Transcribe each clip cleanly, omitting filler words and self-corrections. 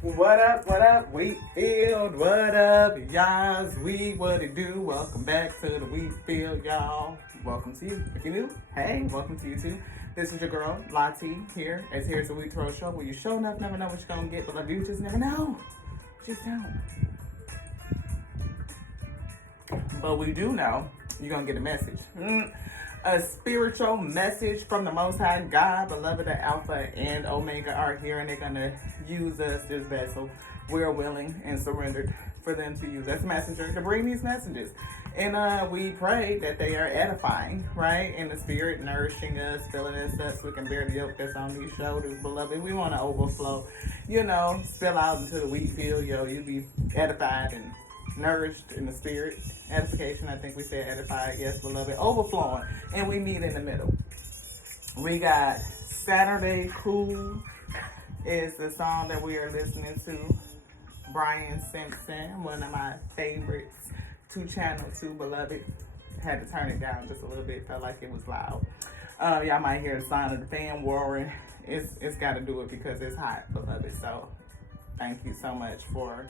What up, Wheatfield? What up, y'all? What it do? Welcome back to the Wheatfield, y'all. Welcome to you. If you're new, hey, welcome to you too. This is your girl, Lottie, here. As here's the Wheat Throw Show, where you show enough never know what you're gonna get, but love you just never know. Just don't. But we do know you're gonna get a message. A spiritual message from the Most High God. Beloved, the Alpha and Omega are here, and they're gonna use us, this vessel. We're willing and surrendered for them to use us messenger to bring these messages. And we pray that they are edifying, right? In the spirit, nourishing us, filling us up so we can bear the yoke that's on these shoulders, beloved. We want to overflow, spill out into the wheat field, you be edified and nourished in the spirit. Edification, I think we said edified, yes, beloved. Overflowing, and we meet in the middle. We got Saturday Cool is the song that we are listening to. Brian Simpson, one of my favorites. Channel 2, beloved. Had to turn it down just a little bit, felt like it was loud. Y'all might hear the sound of the fan roaring. It's got to do it because it's hot, beloved. So thank you so much for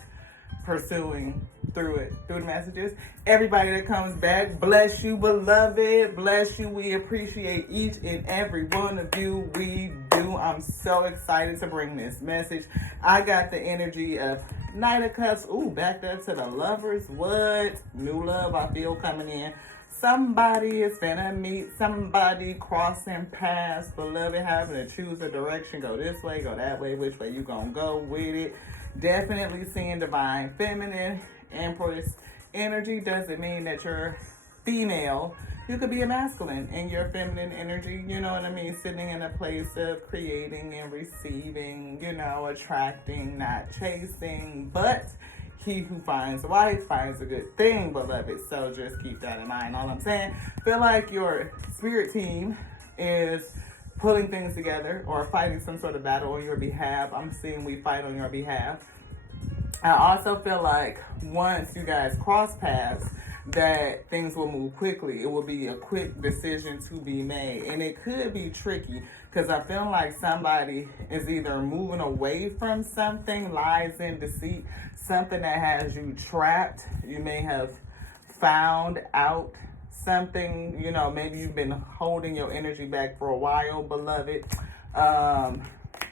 pursuing through the messages. Everybody that comes back, bless you, beloved. Bless you. We appreciate each and every one of you. We do. I'm so excited to bring this message. I got the energy of Knight of Cups. Ooh, backed up to the lovers. What? New love I feel coming in. Somebody is finna meet somebody, crossing paths, beloved, having to choose a direction. Go this way, go that way. Which way you gonna go with it? Definitely seeing divine feminine empress energy. Doesn't mean that you're female. You could be a masculine in your feminine energy, you know what I mean? Sitting in a place of creating and receiving, attracting, not chasing. But he who finds a wife finds a good thing, beloved. So just keep that in mind. All I'm saying, feel like your spirit team is pulling things together or fighting some sort of battle on your behalf. I'm seeing we fight on your behalf. I also feel like once you guys cross paths, that things will move quickly. It will be a quick decision to be made. And it could be tricky because I feel like somebody is either moving away from something, lies and deceit, something that has you trapped. You may have found out something, maybe you've been holding your energy back for a while, beloved.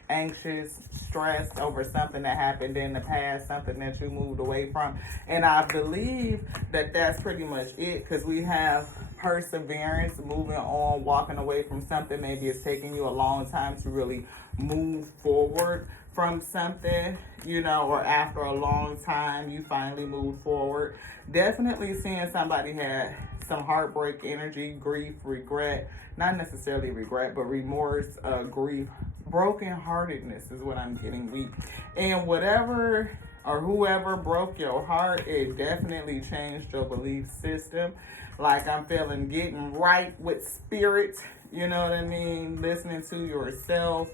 Anxious, stressed over something that happened in the past, something that you moved away from. And I believe that that's pretty much it, because we have perseverance, moving on, walking away from something. Maybe it's taking you a long time to really move forward from something, or after a long time you finally move forward. Definitely seeing somebody had some heartbreak energy, grief, regret, not necessarily regret, but remorse, grief, brokenheartedness is what I'm getting, weak. And whatever or whoever broke your heart, it definitely changed your belief system. Like I'm feeling getting right with spirit, you know what I mean? Listening to yourself.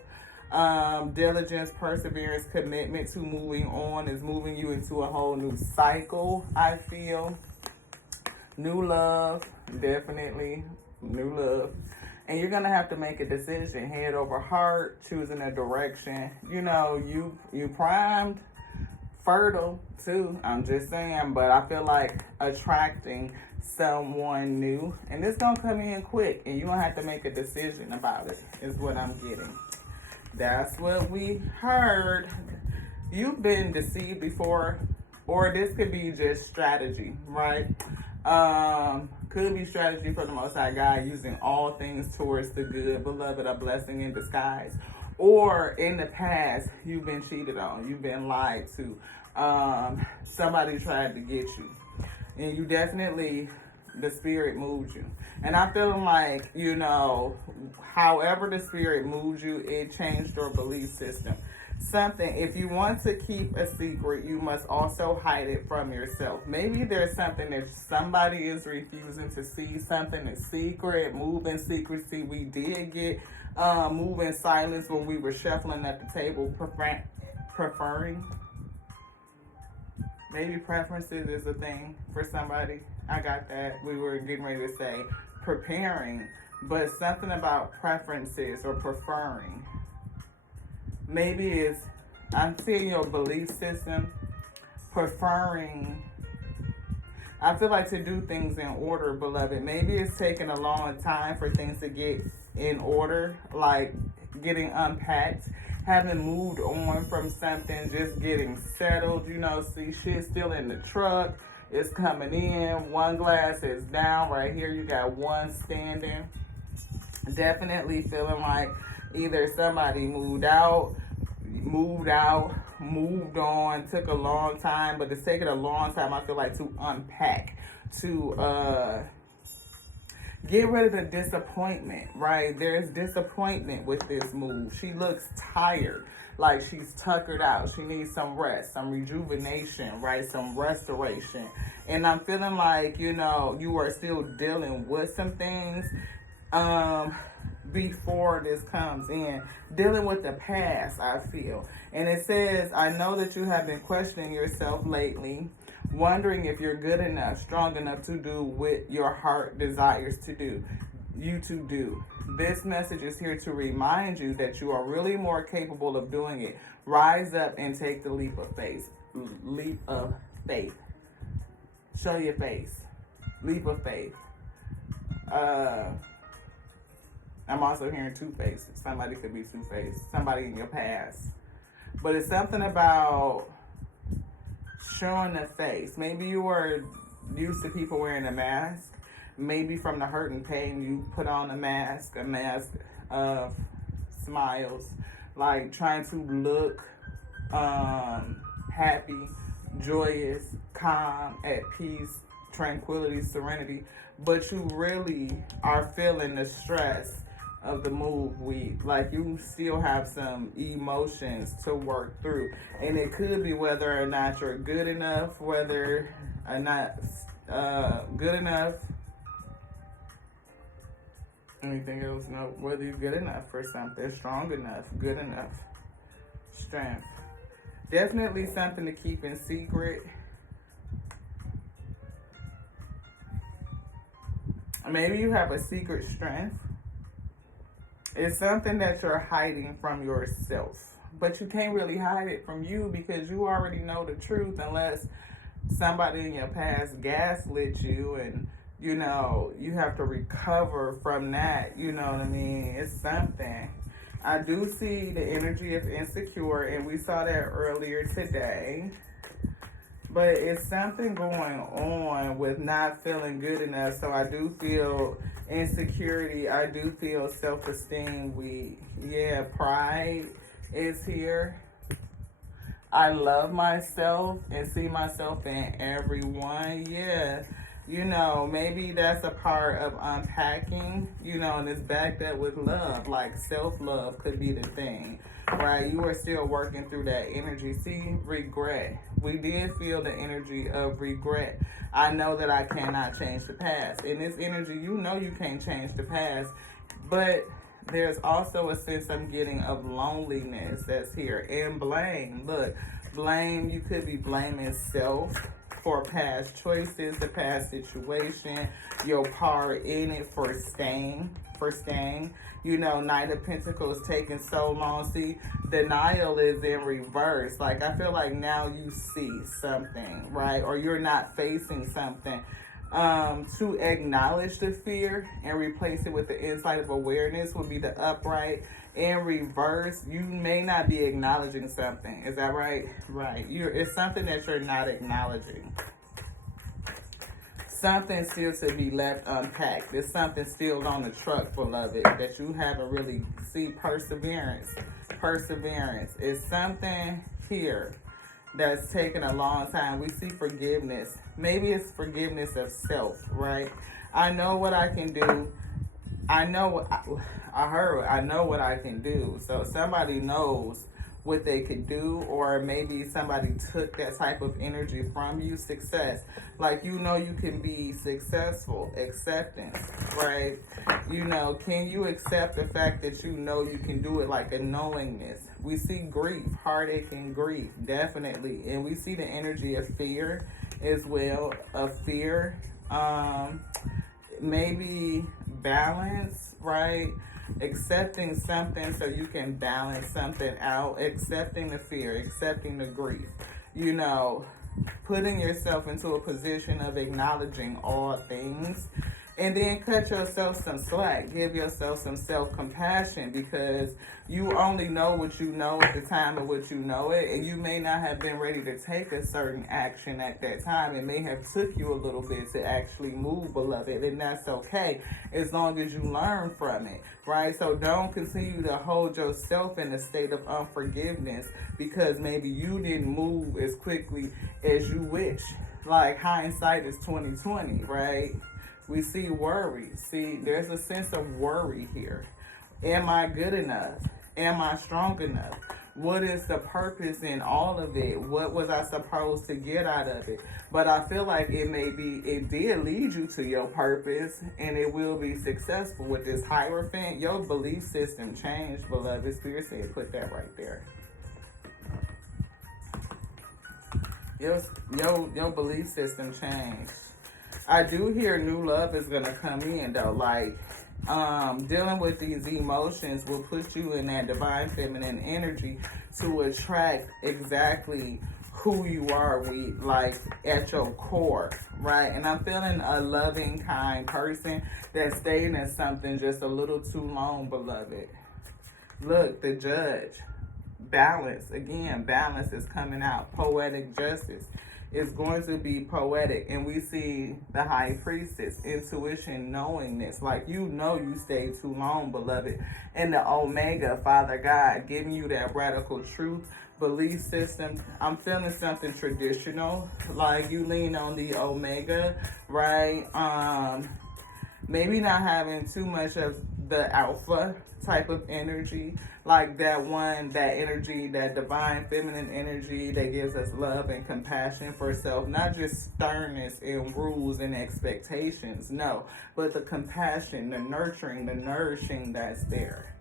Diligence, perseverance, commitment to moving on is moving you into a whole new cycle, I feel. New love, definitely new love. And you're going to have to make a decision, head over heart, choosing a direction. You primed, fertile too, I'm just saying, but I feel like attracting someone new. And it's going to come in quick, and you're going to have to make a decision about it, is what I'm getting. That's what we heard. You've been deceived before, or this could be just strategy, right? Could be strategy for the Most High God, using all things towards the good, beloved, a blessing in disguise. Or in the past, you've been cheated on, you've been lied to, somebody tried to get you, and you definitely, the spirit moved you. And I feel like, however the spirit moved you, it changed your belief system. Something, if you want to keep a secret, you must also hide it from yourself. Maybe there's something that somebody is refusing to see, something that's secret, move in secrecy. We did get move in silence when we were shuffling at the table, preferring. Maybe preferences is a thing for somebody. I got that. We were getting ready to say preparing, but something about preferences or preferring. Maybe it's I'm seeing your belief system preferring, I feel like, to do things in order, beloved. Maybe it's taking a long time for things to get in order, like getting unpacked, having moved on from something, just getting settled. You know, see, shit's still in the truck. It's coming in. One glass is down. Right here, you got one standing. Definitely feeling like either somebody moved on, took a long time, but it's taking a long time, I feel like, to unpack, to get rid of the disappointment, right? There's disappointment with this move. She looks tired, like she's tuckered out. She needs some rest, some rejuvenation, right? Some restoration. And I'm feeling like, you know, you are still dealing with some things before this comes in, dealing with the past, I feel. And it says, I know that you have been questioning yourself lately, wondering if you're good enough, strong enough to do what your heart desires to do. This message is here to remind you that you are really more capable of doing it. Rise up and take the leap of faith. Leap of faith. Show your face. Leap of faith. I'm also hearing two-faced. Somebody could be two-faced. Somebody in your past. But it's something about showing the face. Maybe you were used to people wearing a mask. Maybe from the hurt and pain, you put on a mask of smiles, like trying to look happy, joyous, calm, at peace, tranquility, serenity. But you really are feeling the stress of the move like you still have some emotions to work through, and it could be whether or not you're good enough, whether or not good enough, anything else, no, whether you're good enough for something, strong enough, good enough, strength. Definitely something to keep in secret. Maybe you have a secret strength. It's something that you're hiding from yourself, but you can't really hide it from you because you already know the truth, unless somebody in your past gaslit you, and you know, you have to recover from that. You know what I mean? It's something. I do see the energy of insecure, and we saw that earlier today. But it's something going on with not feeling good enough. So I do feel insecurity. I do feel self-esteem weak. Yeah, pride is here. I love myself and see myself in everyone. Yeah. You know, maybe that's a part of unpacking, you know, and it's backed up with love. Like self-love could be the thing, right? You are still working through that energy. See, regret. We did feel the energy of regret. I know that I cannot change the past. In this energy, you know you can't change the past, but there's also a sense I'm getting of loneliness that's here. And blame. Look, blame, you could be blaming self for past choices, the past situation, your part in it for staying. You know, Knight of Pentacles taking so long. See, denial is in reverse. Like, I feel like now you see something, right? Or you're not facing something. To acknowledge the fear and replace it with the insight of awareness would be the upright. In reverse, you may not be acknowledging something. Is that right? Right. It's something that you're not acknowledging. Something still to be left unpacked. There's something still on the truck, beloved, that you haven't really seen. Perseverance. Perseverance is something here that's taken a long time. We see forgiveness. Maybe it's forgiveness of self, right? I know what I can do. I know what I can do. So somebody knows what they could do, or maybe somebody took that type of energy from you. Success. Like, you know you can be successful. Acceptance, right? You know, can you accept the fact that you know you can do it, like a knowingness? We see grief, heartache and grief, definitely. And we see the energy of fear as well, of fear. Maybe balance, right? accepting something so you can balance something out, accepting the fear, accepting the grief, you know, putting yourself into a position of acknowledging all things. And then cut yourself some slack. Give yourself some self-compassion, because you only know what you know at the time of what you know it. And you may not have been ready to take a certain action at that time. It may have took you a little bit to actually move, beloved. And that's okay, as long as you learn from it, right? So don't continue to hold yourself in a state of unforgiveness because maybe you didn't move as quickly as you wish. Like, hindsight is 20/20, right? We see worry. See, there's a sense of worry here. Am I good enough? Am I strong enough? What is the purpose in all of it? What was I supposed to get out of it? But I feel like it did lead you to your purpose, and it will be successful with this Hierophant. Your belief system changed, beloved. Spirit said, put that right there. Your belief system changed. I do hear new love is going to come in, though. Like, dealing with these emotions will put you in that divine feminine energy to attract exactly who you are, like, at your core, right? And I'm feeling a loving, kind person that stayed in something just a little too long, beloved. Look, the Judge. Balance. Again, balance is coming out. Poetic justice. Is going to be poetic. And we see the High Priestess, intuition, knowingness. Like, you know you stayed too long, beloved. And the Omega, Father God, giving you that radical truth, belief system. I'm feeling something traditional. Like, you lean on the Omega, right? Maybe not having too much of the Alpha type of energy, like that energy, that divine feminine energy that gives us love and compassion for self, not just sternness and rules and expectations, no, but the compassion, the nurturing, the nourishing that's there.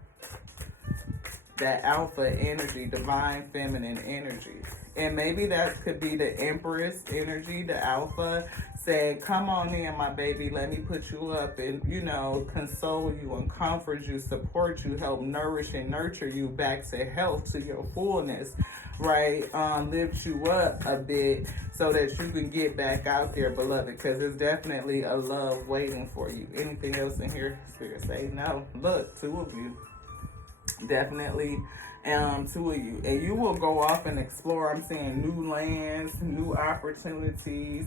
That Alpha energy, divine feminine energy. And maybe that could be the Empress energy, the Alpha, saying, come on in, my baby, let me put you up and, you know, console you and comfort you, support you, help nourish and nurture you back to health, to your fullness, right? Lift you up a bit so that you can get back out there, beloved, because there's definitely a love waiting for you. Anything else in here? Spirit say no. Look, 2 of you. Definitely 2 of you. And you will go off and explore. I'm seeing new lands, new opportunities,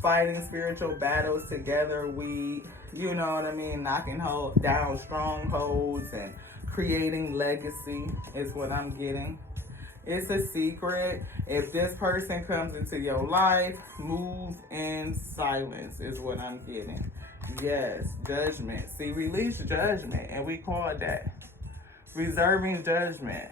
fighting spiritual battles together. You know what I mean, knocking down strongholds and creating legacy is what I'm getting. It's a secret. If this person comes into your life, move in silence is what I'm getting. Yes, judgment. See, release judgment, and we call that reserving judgment.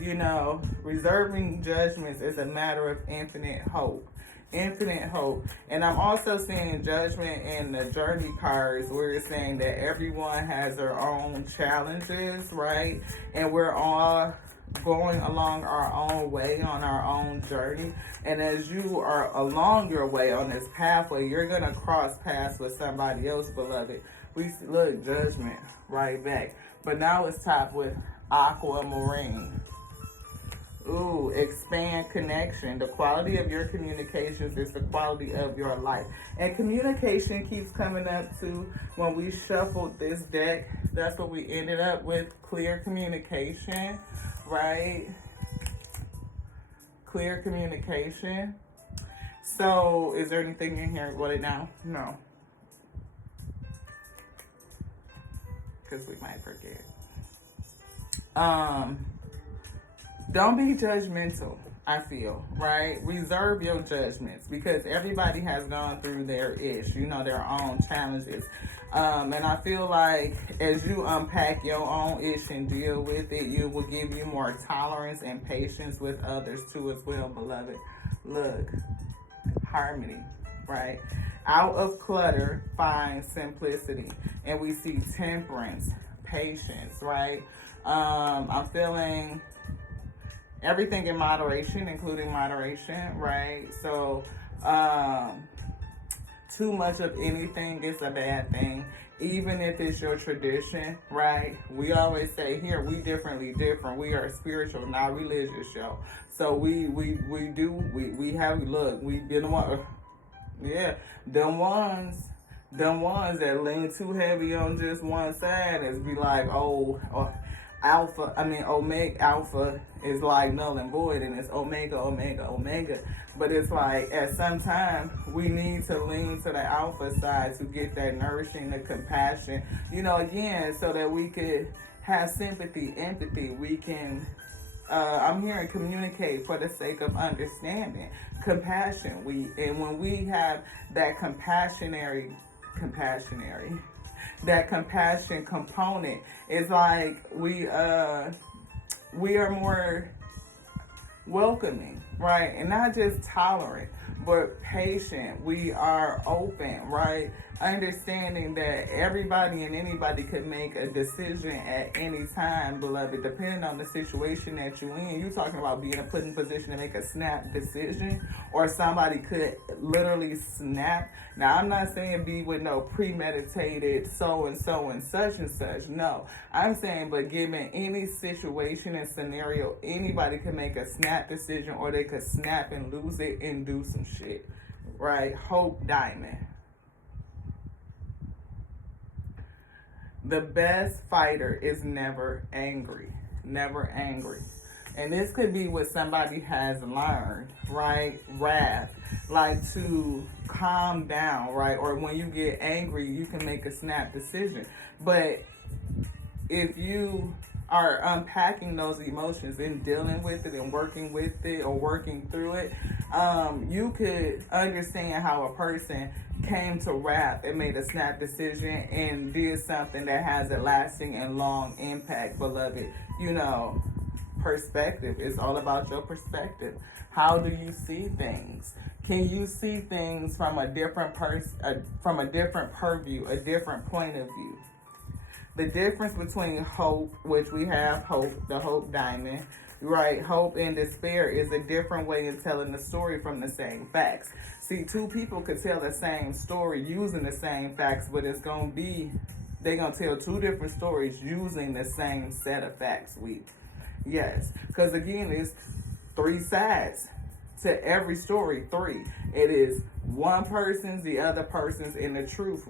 You know, reserving judgments is a matter of infinite hope. Infinite hope. And I'm also seeing judgment in the journey cards, where it's saying that everyone has their own challenges, right? And we're all going along our own way on our own journey. And as you are along your way on this pathway, you're going to cross paths with somebody else, beloved. We look, judgment right back. But now it's topped with aquamarine. Ooh, expand connection. The quality of your communications is the quality of your life. And communication keeps coming up too. When we shuffled this deck, that's what we ended up with. Clear communication, right? Clear communication. So, is there anything in here? Write it down? No. Because we might forget. Don't be judgmental, I feel, right? Reserve your judgments, because everybody has gone through their their own challenges. And I feel like as you unpack your own ish and deal with it, it will give you more tolerance and patience with others too as well, beloved. Look, harmony, right? Out of clutter, find simplicity. And we see temperance, patience, right? I'm feeling everything in moderation, including moderation, right? So, too much of anything is a bad thing. even if it's your tradition, right? We always say here, we differently different. We are spiritual, not religious, yo. So we have, look, we been the one, yeah, them ones that lean too heavy on just one side is be like, omega alpha is like null and void, and it's omega. But it's like at some time we need to lean to the alpha side to get that nourishing, the compassion, again, so that we could have sympathy, empathy. We can, I'm here and communicate for the sake of understanding, compassion. And when we have that compassion component, it's like we are more welcoming, right? And not just tolerant, but patient. We are open, right? Understanding that everybody and anybody can make a decision at any time, beloved, depending on the situation that you're in. You're talking about being put in position to make a snap decision, or somebody could literally snap. Now, I'm not saying be with no premeditated so and such and such. No, I'm saying, but given any situation and scenario, anybody can make a snap decision, or they could snap and lose it and do some shit, right? Hope Diamond. The best fighter is never angry. Never angry. And this could be what somebody has learned, right? Wrath, like to calm down, right? Or when you get angry, you can make a snap decision. But if you are unpacking those emotions and dealing with it and working with it or working through it, you could understand how a person came to wrath and made a snap decision and did something that has a lasting and long impact, beloved. Perspective. It's all about your perspective. How do you see things? Can you see things from a different from a different purview, a different point of view? The difference between hope, which we have hope, the Hope Diamond, right? Hope and despair is a different way of telling the story from the same facts. See, two people could tell the same story using the same facts, but they're going to tell two different stories using the same set of facts. Yes, because again, it's three sides to every story. Three. It is one person's, the other person's, and the truth.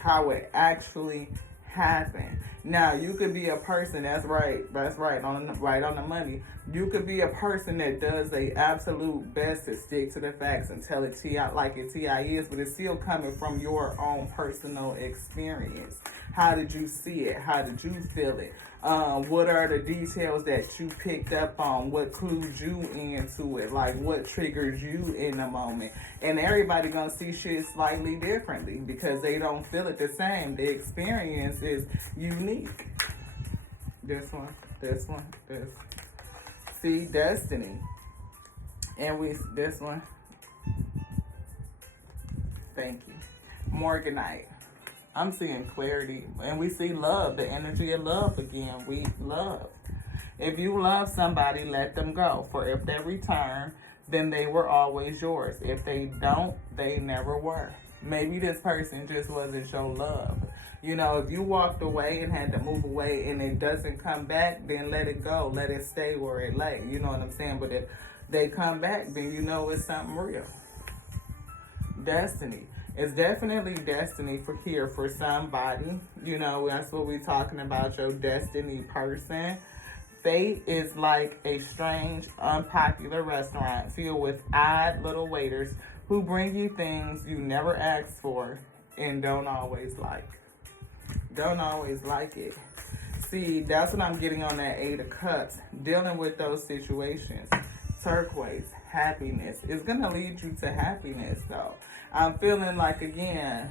How it actually happened. Now, you could be a person, that's right on the money. You could be a person that does their absolute best to stick to the facts and tell it like it is, but it's still coming from your own personal experience. How did you see it? How did you feel it? What are the details that you picked up on? What clued you into it? Like, what triggered you in the moment? And everybody gonna see shit slightly differently because they don't feel it the same. The experience is unique. This one. See, destiny. And this one. Thank you. Morganite. I'm seeing clarity, and we see love, the energy of love again. We love. If you love somebody, let them go. For if they return, then they were always yours. If they don't, they never were. Maybe this person just wasn't your love. If you walked away and had to move away and it doesn't come back, then let it go. Let it stay where it lay. You know what I'm saying? But if they come back, then it's something real. Destiny. It's definitely destiny for somebody. That's what we're talking about, your destiny person. Fate is like a strange, unpopular restaurant filled with odd little waiters who bring you things you never asked for and don't always like. Don't always like it. See, that's what I'm getting on that 8 of Cups. Dealing with those situations. Turquoise, happiness. It's going to lead you to happiness, though. I'm feeling like, again,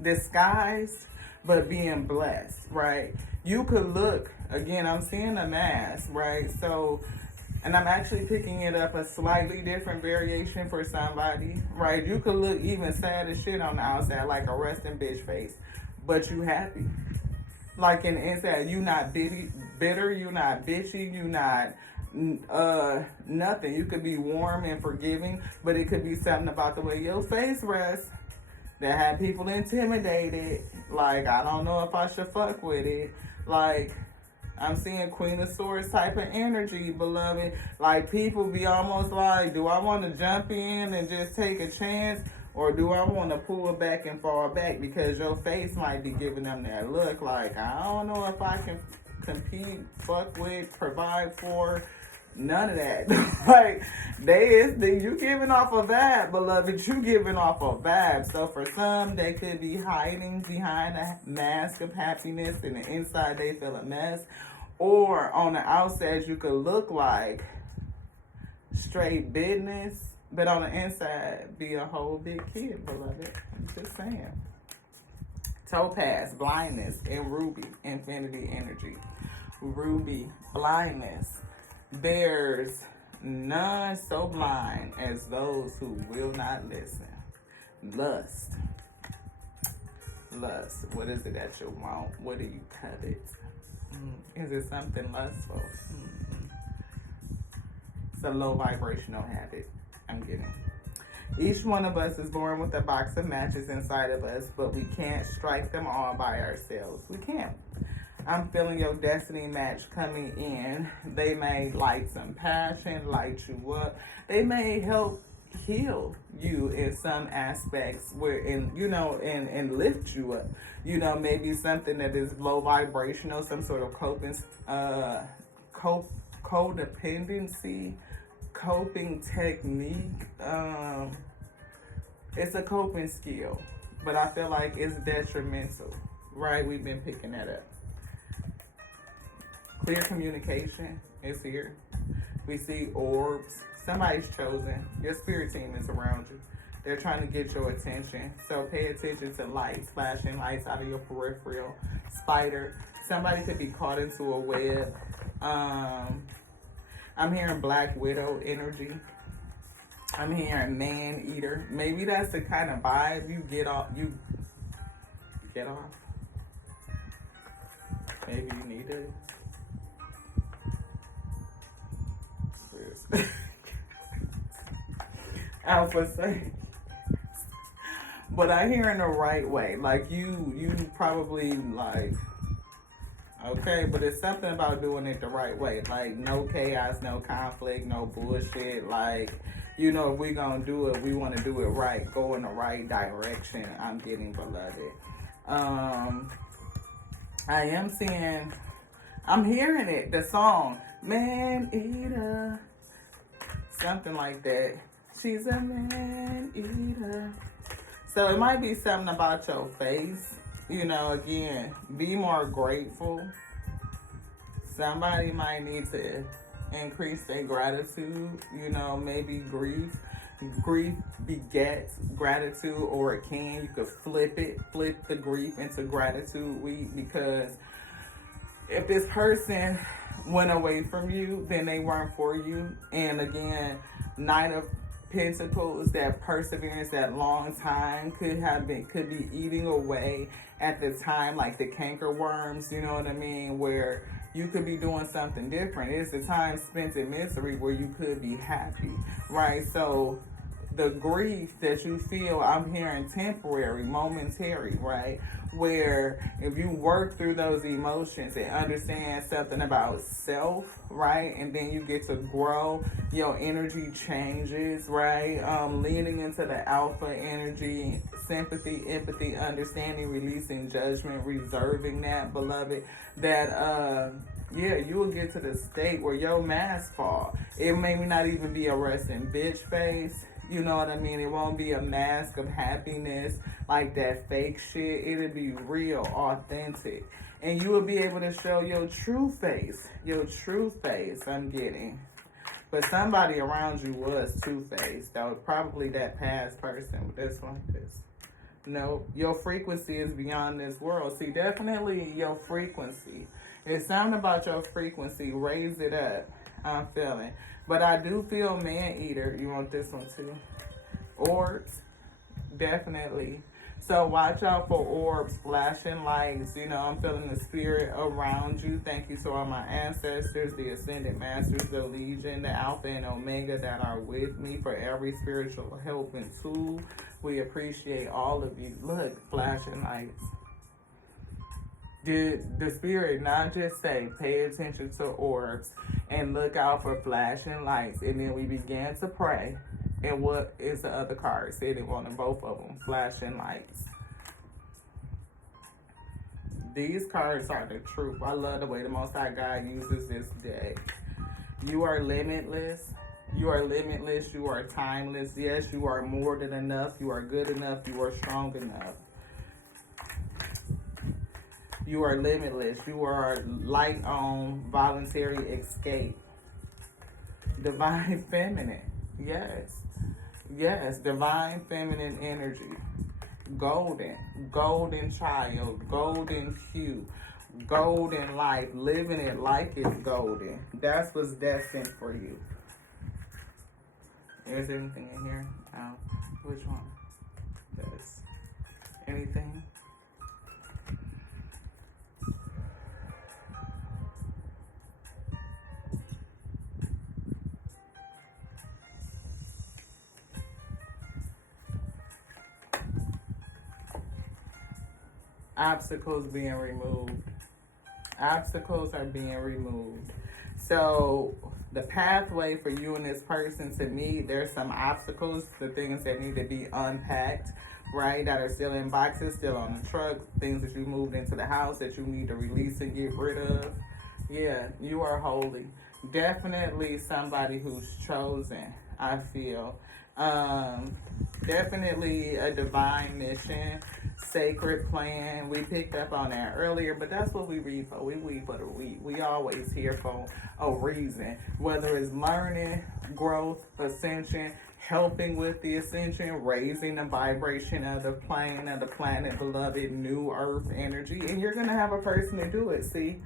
disguised, but being blessed, right? You could look, again, I'm seeing a mask, right? So, and I'm actually picking it up a slightly different variation for somebody, right? You could look even sad as shit on the outside, like a resting bitch face, but you happy. Like in the inside, you not bitter, you not bitchy, you not nothing. You could be warm and forgiving, but it could be something about the way your face rests that had people intimidated. Like, I don't know if I should fuck with it. Like, I'm seeing Queen of Swords type of energy, beloved. Like, people be almost like, do I want to jump in and just take a chance? Or do I want to pull back and fall back? Because your face might be giving them that look like, I don't know if I can compete, fuck with, provide for. None of that. Like, you giving off a vibe, beloved. You giving off a vibe. So for some, they could be hiding behind a mask of happiness, and the inside they feel a mess. Or on the outside, you could look like straight business, but on the inside, be a whole big kid, beloved. I'm just saying. Topaz, blindness, and Ruby, infinity energy. Ruby, blindness. There's none so blind as those who will not listen. Lust. Lust. What is it that you want? What do you covet? Is it something lustful? It's a low vibrational habit. I'm getting. Each one of us is born with a box of matches inside of us, but we can't strike them all by ourselves. We can't. I'm feeling your destiny match coming in. They may light some passion, light you up. They may help heal you in some aspects and lift you up. Maybe something that is low vibrational, some sort of codependency, coping technique. It's a coping skill, but I feel like it's detrimental, right? We've been picking that up. Clear communication is here. We see orbs. Somebody's chosen. Your spirit team is around you. They're trying to get your attention. So pay attention to lights, flashing lights out of your peripheral. Spider. Somebody could be caught into a web. I'm hearing Black Widow energy. I'm hearing man eater. Maybe that's the kind of vibe you get off. Maybe you need it. Alpha say, but I hear in the right way. Like you probably like, okay, but it's something about doing it the right way. Like no chaos, no conflict, no bullshit. Like, if we gonna do it, we want to do it right. Go in the right direction. I'm getting, beloved. I'm hearing it. The song, Man Eater. Something like that. She's a man eater. So it might be something about your face. Again, be more grateful. Somebody might need to increase their gratitude. Maybe grief. Grief begets gratitude, or it can. You could flip the grief into gratitude. Because if this person went away from you, then they weren't for you. And again, Knight of Pentacles, that perseverance, that long time could be eating away at the time, like the canker worms, you know what I mean, where you could be doing something different. It's the time spent in misery where you could be happy, right? So the grief that you feel, I'm hearing temporary, momentary, right? Where if you work through those emotions and understand something about self, right? And then you get to grow, your energy changes, right? Leaning into the alpha energy, sympathy, empathy, understanding, releasing judgment, reserving that, beloved, that, you will get to the state where your mask fall. It may not even be a resting bitch face. You know what I mean? It won't be a mask of happiness like that fake shit. It'll be real, authentic. And you will be able to show your true face. Your true face, I'm getting. But somebody around you was two-faced. That was probably that past person. That's like this. No, your frequency is beyond this world. See, definitely your frequency. It's something about your frequency. Raise it up. I'm feeling. But I do feel man eater. You want this one too? Orbs. Definitely. So watch out for orbs, flashing lights. You know, I'm feeling the spirit around you. Thank you to all my ancestors, the Ascended Masters, the Legion, the Alpha and Omega that are with me for every spiritual help and tool. We appreciate all of you. Look, flashing lights. Did the spirit not just say, pay attention to orbs and look out for flashing lights? And then we began to pray. And what is the other card? Said it wanted both of them. Flashing lights. These cards are the truth. I love the way the Most High God uses this day. You are limitless. You are limitless. You are timeless. Yes, you are more than enough. You are good enough. You are strong enough. You are limitless. You are light on voluntary escape. Divine feminine. Yes. Yes. Divine feminine energy. Golden. Golden child. Golden hue. Golden life. Living it like it's golden. That's what's destined for you. Is there anything in here? Which one? This. Anything? Obstacles being removed. Obstacles are being removed. So the pathway for you and this person, to me, there's some obstacles, the things that need to be unpacked, right? That are still in boxes, still on the truck, things that you moved into the house that you need to release and get rid of. Yeah, you are holy. Definitely somebody who's chosen, I feel. Definitely a divine mission, sacred plan. We picked up on that earlier, but that's what we read for. We read for the week. We always here for a reason, whether it's learning, growth, ascension, helping with the ascension, raising the vibration of the plane of the planet, beloved, new earth energy, and you're going to have a person to do it. See,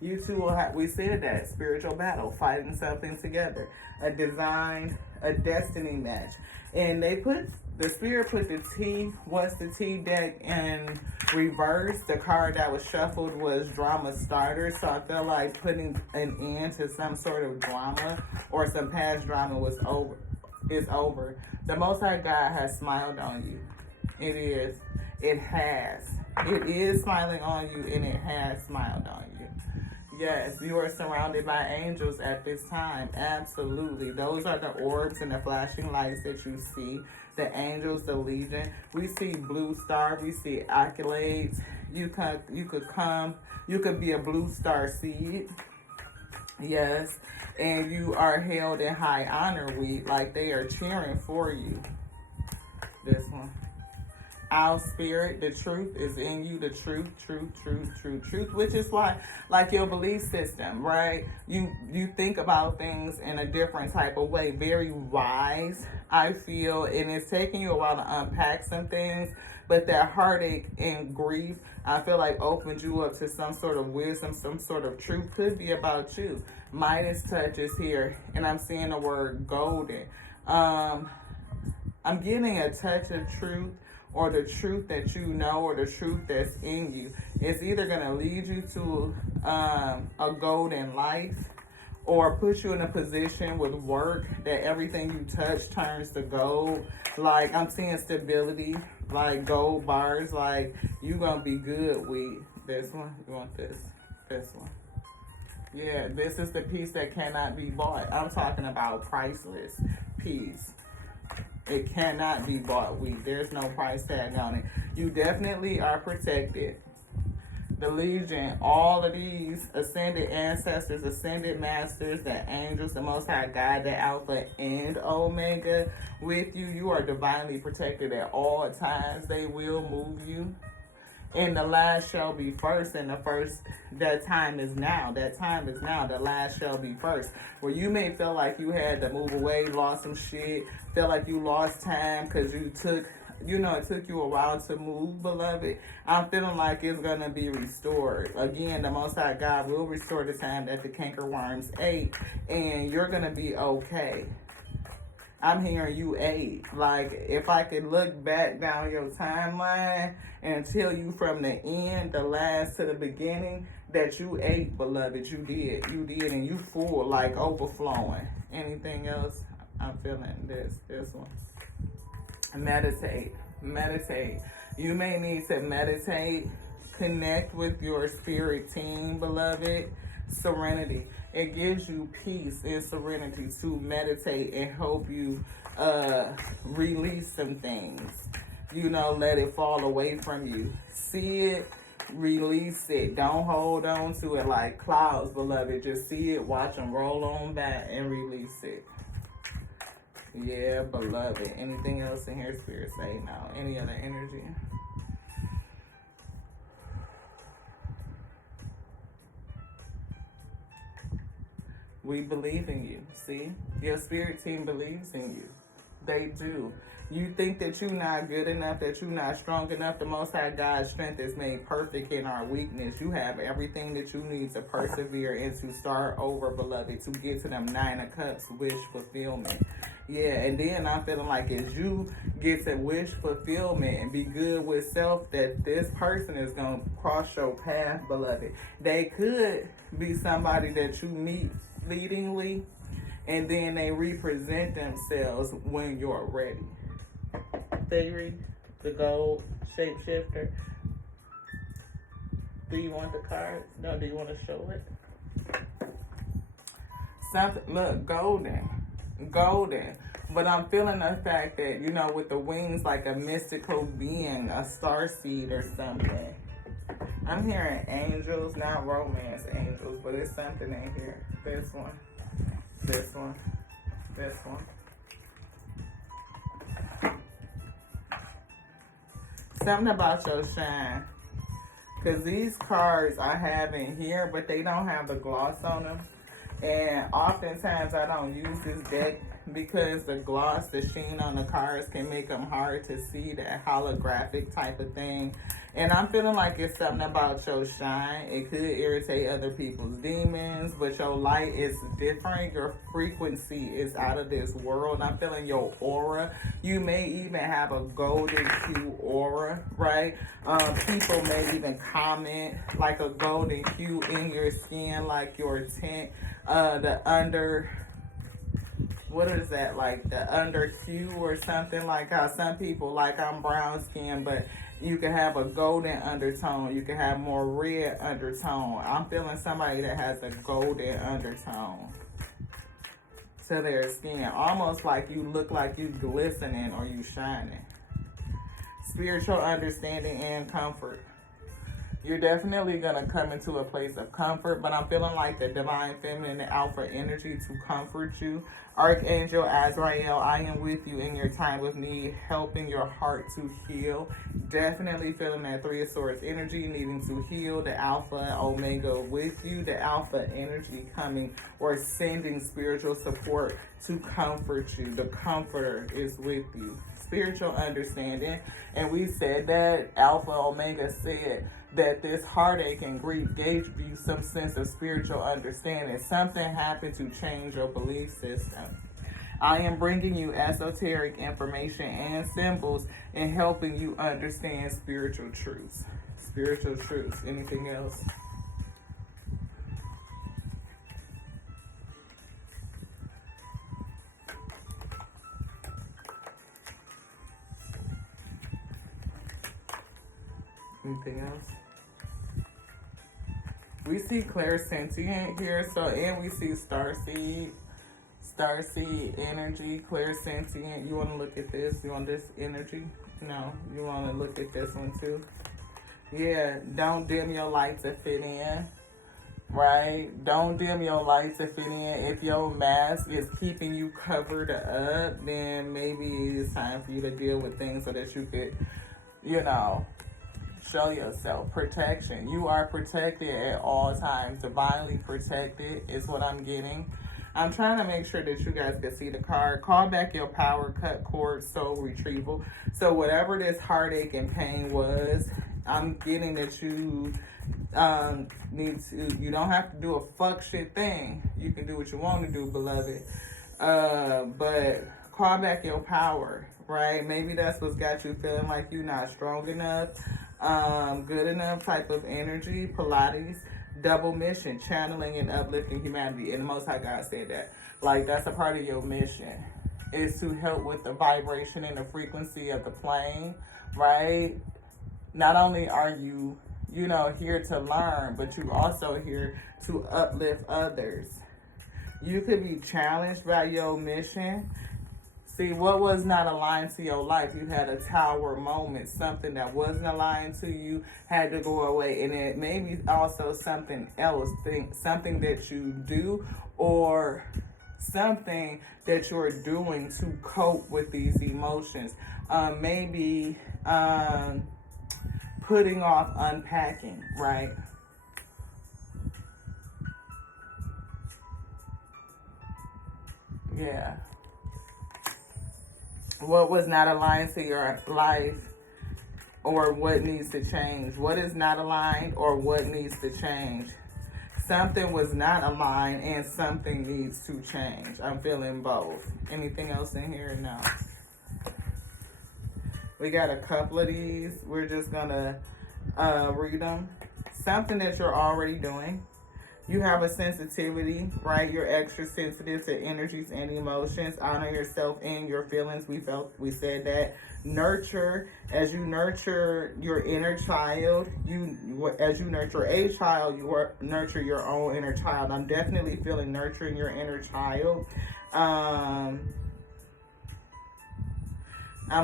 you two will have, we said that, spiritual battle, fighting something together, a design, a destiny match. And they put, the spirit put the T, what's the T deck in reverse. The card that was shuffled was drama starter. So I felt like putting an end to some sort of drama or some past drama was over. Is over. The Most High God has smiled on you. It is. It has. It is smiling on you, and it has smiled on you. Yes, you are surrounded by angels at this time. Absolutely. Those are the orbs and the flashing lights that you see. The angels, the legion. We see blue star. We see accolades. You could be a blue star seed. Yes. And you are held in high honor. Like they are cheering for you. This one. Our spirit, the truth is in you, the truth, which is why, like your belief system, right? You think about things in a different type of way, very wise, I feel, and it's taking you a while to unpack some things, but that heartache and grief, I feel like opened you up to some sort of wisdom, some sort of truth, could be about you. Midas touch is here, and I'm seeing the word golden. I'm getting a touch of truth, or the truth that you know, or the truth that's in you. It's either going to lead you to a golden life, or put you in a position with work that everything you touch turns to gold. Like, I'm seeing stability, like gold bars, like you going to be good with this one. You want this one. Yeah, this is the piece that cannot be bought. I'm talking about priceless peace. It cannot be bought with. There's no price tag on it. You definitely are protected. The Legion, all of these ascended ancestors, ascended masters, the angels, the Most High God, the Alpha and Omega with you. You are divinely protected at all times. They will move you. And the last shall be first, and the first, that time is now. That time is now. The last shall be first. Where you may feel like you had to move away, lost some shit, feel like you lost time because you took, it took you a while to move, beloved. I'm feeling like it's going to be restored. Again, the Most High God will restore the time that the cankerworms ate, and you're going to be okay. I'm hearing you ate. Like, if I could look back down your timeline and tell you from the end, the last to the beginning, that you ate, beloved. You did. You did. And you full, like overflowing. Anything else? I'm feeling this one. Meditate. Meditate. You may need to meditate. Connect with your spirit team, beloved. Serenity. It gives you peace and serenity to meditate and help you release some things. You know, let it fall away from you. See it, release it. Don't hold on to it like clouds, beloved. Just see it, watch them roll on back and release it. Yeah, beloved. Anything else in here, Spirit say now? Any other energy? We believe in you. See? Your spirit team believes in you. They do. You think that you're not good enough, that you're not strong enough. The Most High God's strength is made perfect in our weakness. You have everything that you need to persevere and to start over, beloved, to get to them 9 of Cups wish fulfillment. Yeah, and then I'm feeling like as you get to wish fulfillment and be good with self, that this person is going to cross your path, beloved. They could be somebody that you meet fleetingly, and then they represent themselves when you're ready. Theory, the gold shapeshifter. Do you want the cards? No, do you want to show it? Something, look, golden. But I'm feeling the fact that, you know, with the wings, like a mystical being, a starseed or something. I'm hearing angels, not romance angels, but it's something in here. This one, this one, this one. Something about your shine. Because these cards I have in here, but they don't have the gloss on them. And oftentimes I don't use this deck because the gloss, the sheen on the cards can make them hard to see, that holographic type of thing. And I'm feeling like it's something about your shine. It could irritate other people's demons, but your light is different. Your frequency is out of this world. I'm feeling your aura. You may even have a golden hue aura, right? People may even comment like a golden hue in your skin, like your tint, the under... What is that, like the under hue or something? Like how some people, like I'm brown skin, but you can have a golden undertone. You can have more red undertone. I'm feeling somebody that has a golden undertone to their skin. Almost like you look like you glistening or you shining. Spiritual understanding and comfort. You're definitely going to come into a place of comfort, but I'm feeling like the divine feminine alpha energy to comfort you. Archangel Azrael, I am with you in your time of need, helping your heart to heal. Definitely feeling that 3 of Swords energy, needing to heal. The Alpha Omega with you. The Alpha energy coming or sending spiritual support to comfort you. The Comforter is with you. Spiritual understanding. And we said that Alpha Omega said that this heartache and grief gave you some sense of spiritual understanding. Something happened to change your belief system. I am bringing you esoteric information and symbols and helping you understand spiritual truths. Spiritual truths. Anything else? Anything else? We see clairsentient here, so, and we see starseed energy, clairsentient. You want to look at this? You want this energy? No, you want to look at this one too? Yeah, don't dim your light to fit in, right? Don't dim your light to fit in. If your mask is keeping you covered up, then maybe it's time for you to deal with things so that you could, you know, show yourself protection. You are protected at all times. Divinely protected is what I'm getting. I'm trying to make sure that you guys can see the card. Call back your power, cut cord, soul retrieval. So whatever this heartache and pain was, I'm getting that you you don't have to do a fuck shit thing. You can do what you want to do, beloved. But Call back your power, right? Maybe that's what's got you feeling like you're not strong enough, good enough type of energy. Pilates, double mission, channeling and uplifting humanity. And the Most High God said that. Like, that's a part of your mission, is to help with the vibration and the frequency of the plane, right? Not only are you, here to learn, but you're also here to uplift others. You could be challenged by your mission. See, what was not aligned to your life? You had a tower moment. Something that wasn't aligned to you had to go away. And it may be also something else, something that you do, or something that you're doing to cope with these emotions. Maybe putting off unpacking, right? Yeah. What was not aligned to your life, or what needs to change? What is not aligned, or what needs to change? Something was not aligned and something needs to change. I'm feeling both. Anything else in here? No. We got a couple of these. We're just gonna read them. Something that you're already doing. You have a sensitivity, right? You're extra sensitive to energies and emotions. Honor yourself and your feelings. We said that. Nurture, as you nurture your inner child, as you nurture a child, you nurture your own inner child. I'm definitely feeling nurturing your inner child. I'm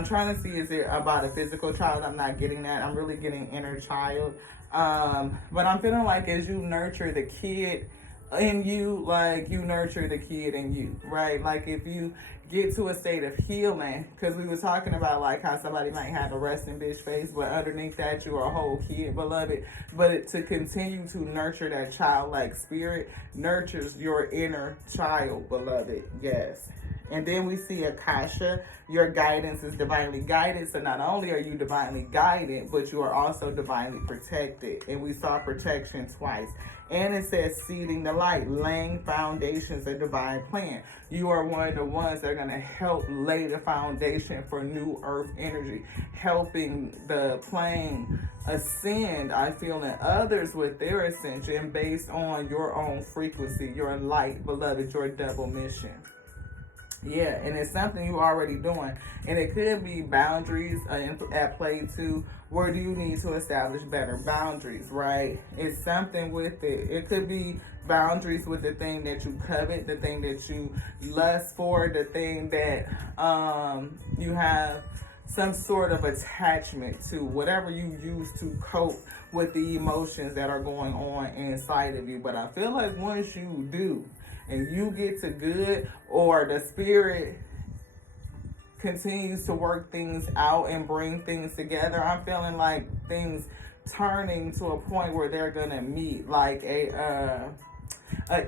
trying to see, is it about a physical child? I'm not getting that. I'm really getting inner child. But I'm feeling like as you nurture the kid in you, like you nurture the kid in you, right? Like if you get to a state of healing, because we were talking about like how somebody might have a resting bitch face, but underneath that you are a whole kid, beloved. But to continue to nurture that childlike spirit nurtures your inner child, beloved. Yes. And then we see Akasha, your guidance is divinely guided. So not only are you divinely guided, but you are also divinely protected. And we saw protection twice. And it says seeding the light, laying foundations, a divine plan. You are one of the ones that are going to help lay the foundation for new earth energy, helping the plane ascend. I feel in others with their ascension based on your own frequency, your light, beloved, your double mission. Yeah, and it's something you're already doing. And it could be boundaries at play too. Where do you need to establish better boundaries, right? It's something with it. It could be boundaries with the thing that you covet, the thing that you lust for, the thing that you have some sort of attachment to, whatever you use to cope with the emotions that are going on inside of you. But I feel like once you do, and you get to good, or the spirit continues to work things out and bring things together, I'm feeling like things turning to a point where they're gonna meet, like a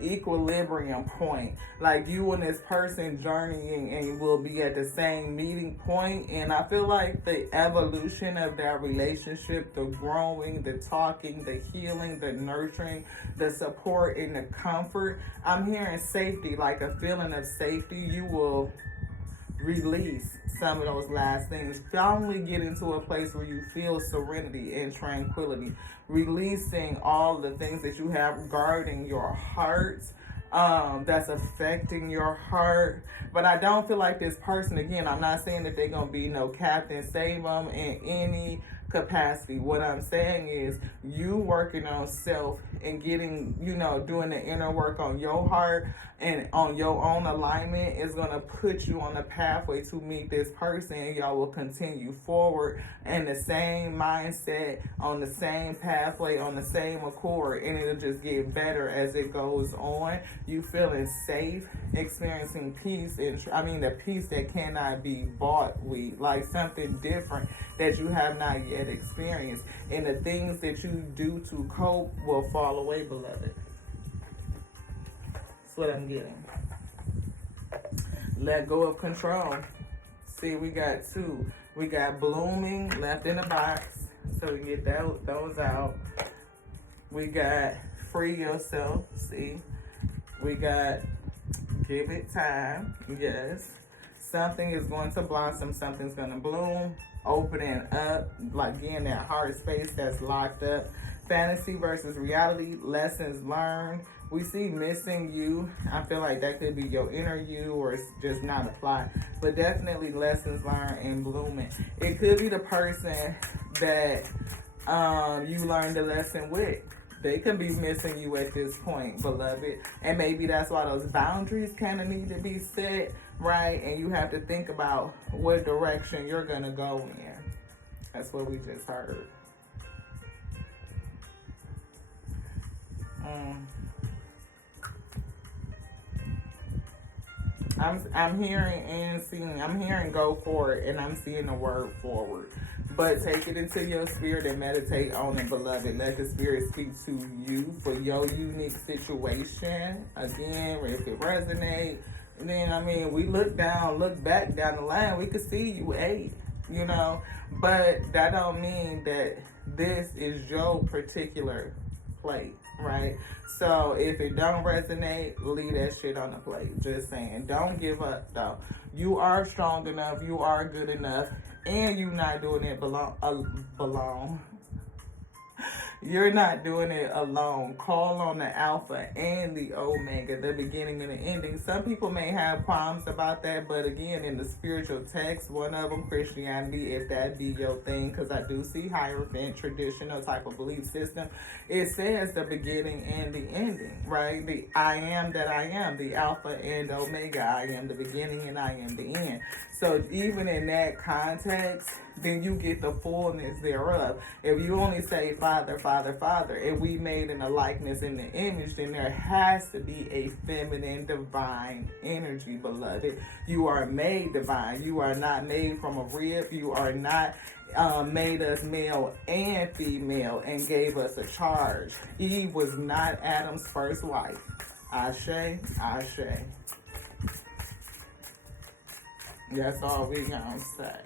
equilibrium point, like you and this person journeying and will be at the same meeting point. And I feel like the evolution of that relationship, the growing, the talking, the healing, the nurturing, the support, and the comfort, I'm hearing safety, like a feeling of safety. You will release some of those last things. Finally get into a place where you feel serenity and tranquility, releasing all the things that you have guarding your heart, that's affecting your heart. But I don't feel like this person, again, I'm not saying that they're gonna be no Captain Save them in any capacity. What I'm saying is you working on self and getting, doing the inner work on your heart and on your own alignment is going to put you on the pathway to meet this person, and y'all will continue forward in the same mindset, on the same pathway, on the same accord, and it'll just get better as it goes on. You feeling safe, experiencing peace, and the peace that cannot be bought with, like something different that you have not yet experienced. And the things that you do to cope will fall away, beloved. That's what I'm getting. Let go of control. See, we got two. We got blooming left in the box, so we get those out. We got free yourself. See, we got give it time. Yes. Something is going to blossom. Something's going to bloom. Opening up, like again, that heart space that's locked up. Fantasy versus reality. Lessons learned. We see missing you. I feel like that could be your inner you, or it's just not applied. But definitely lessons learned and blooming. It could be the person that you learned the lesson with. They could be missing you at this point, beloved. And maybe that's why those boundaries kind of need to be set, right? And you have to think about what direction you're going to go in. That's what we just heard. I'm hearing and seeing, I'm hearing go for it, and I'm seeing the word forward. But take it into your spirit and meditate on it, beloved. Let the spirit speak to you for your unique situation. Again, if it resonates, then, I mean, we look back down the line, we could see you 8, you know. But that don't mean that this is your particular plate, right? So if it don't resonate, leave that shit on the plate. Just saying. Don't give up, though. You are strong enough. You are good enough. And you're not doing it alone. You're not doing it alone. Call on the Alpha and the Omega, the beginning and the ending. Some people may have problems about that, but again, in the spiritual text, one of them, Christianity, if that be your thing, because I do see Hierophant, traditional type of belief system, it says the beginning and the ending, right? The I am that I am, the Alpha and Omega. I am the beginning and I am the end. So even in that context, then you get the fullness thereof. If you only say Father, Father, Father, and we made in the likeness and the image, then there has to be a feminine divine energy, beloved. You are made divine. You are not made from a rib. You are not made us male and female and gave us a charge. Eve was not Adam's first wife. Ashe, ashe. That's all we gonna say.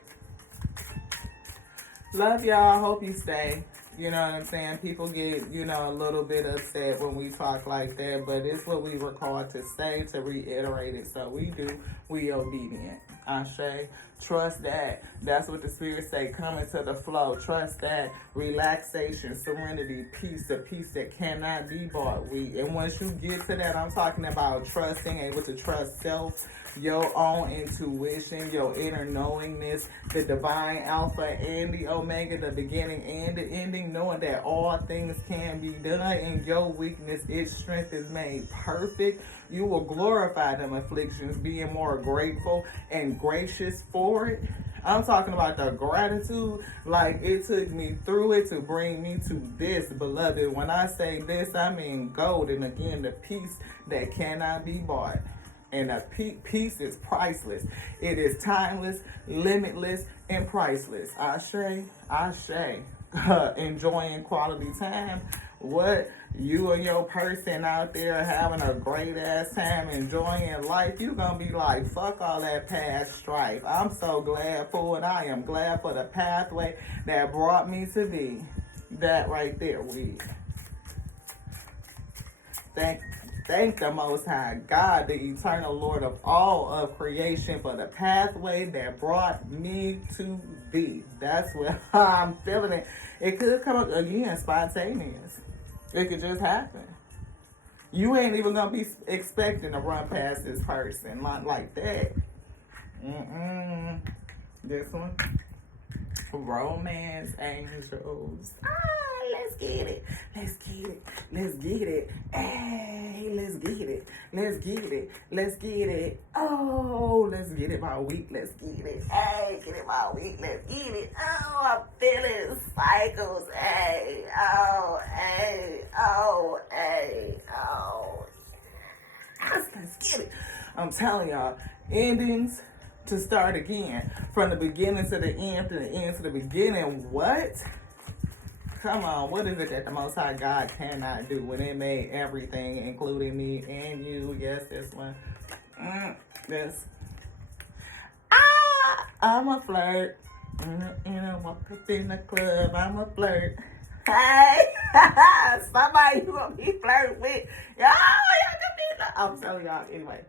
Love y'all. Hope you stay. You know what I'm saying? People get, a little bit upset when we talk like that, but it's what we were called to say, to reiterate it. So we do. We obedient. Ashe. Trust that. That's what the Spirit say. Come into the flow. Trust that. Relaxation, serenity, peace, a peace that cannot be bought. And once you get to that, I'm talking about trusting, able to trust self, your own intuition, your inner knowingness, the divine Alpha and the Omega, the beginning and the ending, knowing that all things can be done. In your weakness, its strength is made perfect. You will glorify them afflictions, being more grateful and gracious for it. I'm talking about the gratitude, like it took me through it to bring me to this, beloved. When I say this, I mean gold. And again, the peace that cannot be bought. And a peace is priceless. It is timeless, limitless, and priceless. Ashe, ashe. Enjoying quality time. What? You and your person out there having a great ass time, enjoying life. You gonna be like, fuck all that past strife. I'm so glad for it. I am glad for the pathway that brought me to be. That right there, we. Thank the Most High God, the eternal Lord of all of creation, for the pathway that brought me to be. That's what I'm feeling it. It could come up again, spontaneous. It could just happen. You ain't even gonna be expecting to run past this person like that. This one, romance angels. Let's get it. Let's get it. Let's get it. Hey, let's get it. Let's get it. Let's get it. Oh, let's get it by week. Let's get it. Hey, get it by week. Let's get it. Oh, I'm feeling cycles. Hey, oh, hey, oh, hey, oh. Let's get it. I'm telling y'all, endings to start again. From the beginning to the end, to the end to the beginning. What? Come on, what is it that the Most High God cannot do when it made everything, including me and you? Yes, this one. This. I'm a flirt. Walk up in the club, I'm a flirt. Hey, somebody you gonna be flirting with. I'm telling y'all anyway.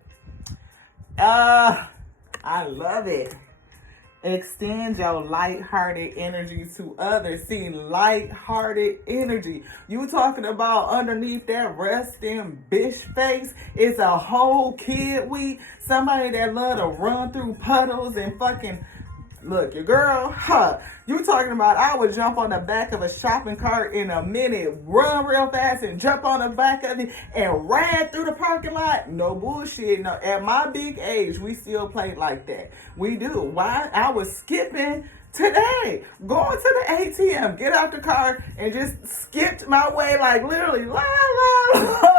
I love it. Extend your light-hearted energy to others. See, light-hearted energy. You talking about underneath that resting bitch face is a whole kid weed. Somebody that love to run through puddles and fucking... Look, your girl, you talking about I would jump on the back of a shopping cart in a minute, run real fast and jump on the back of it and ran through the parking lot? No bullshit. No, at my big age, we still play like that. We do. Why? I was skipping today, going to the ATM, get out the car and just skipped my way like literally, la la la.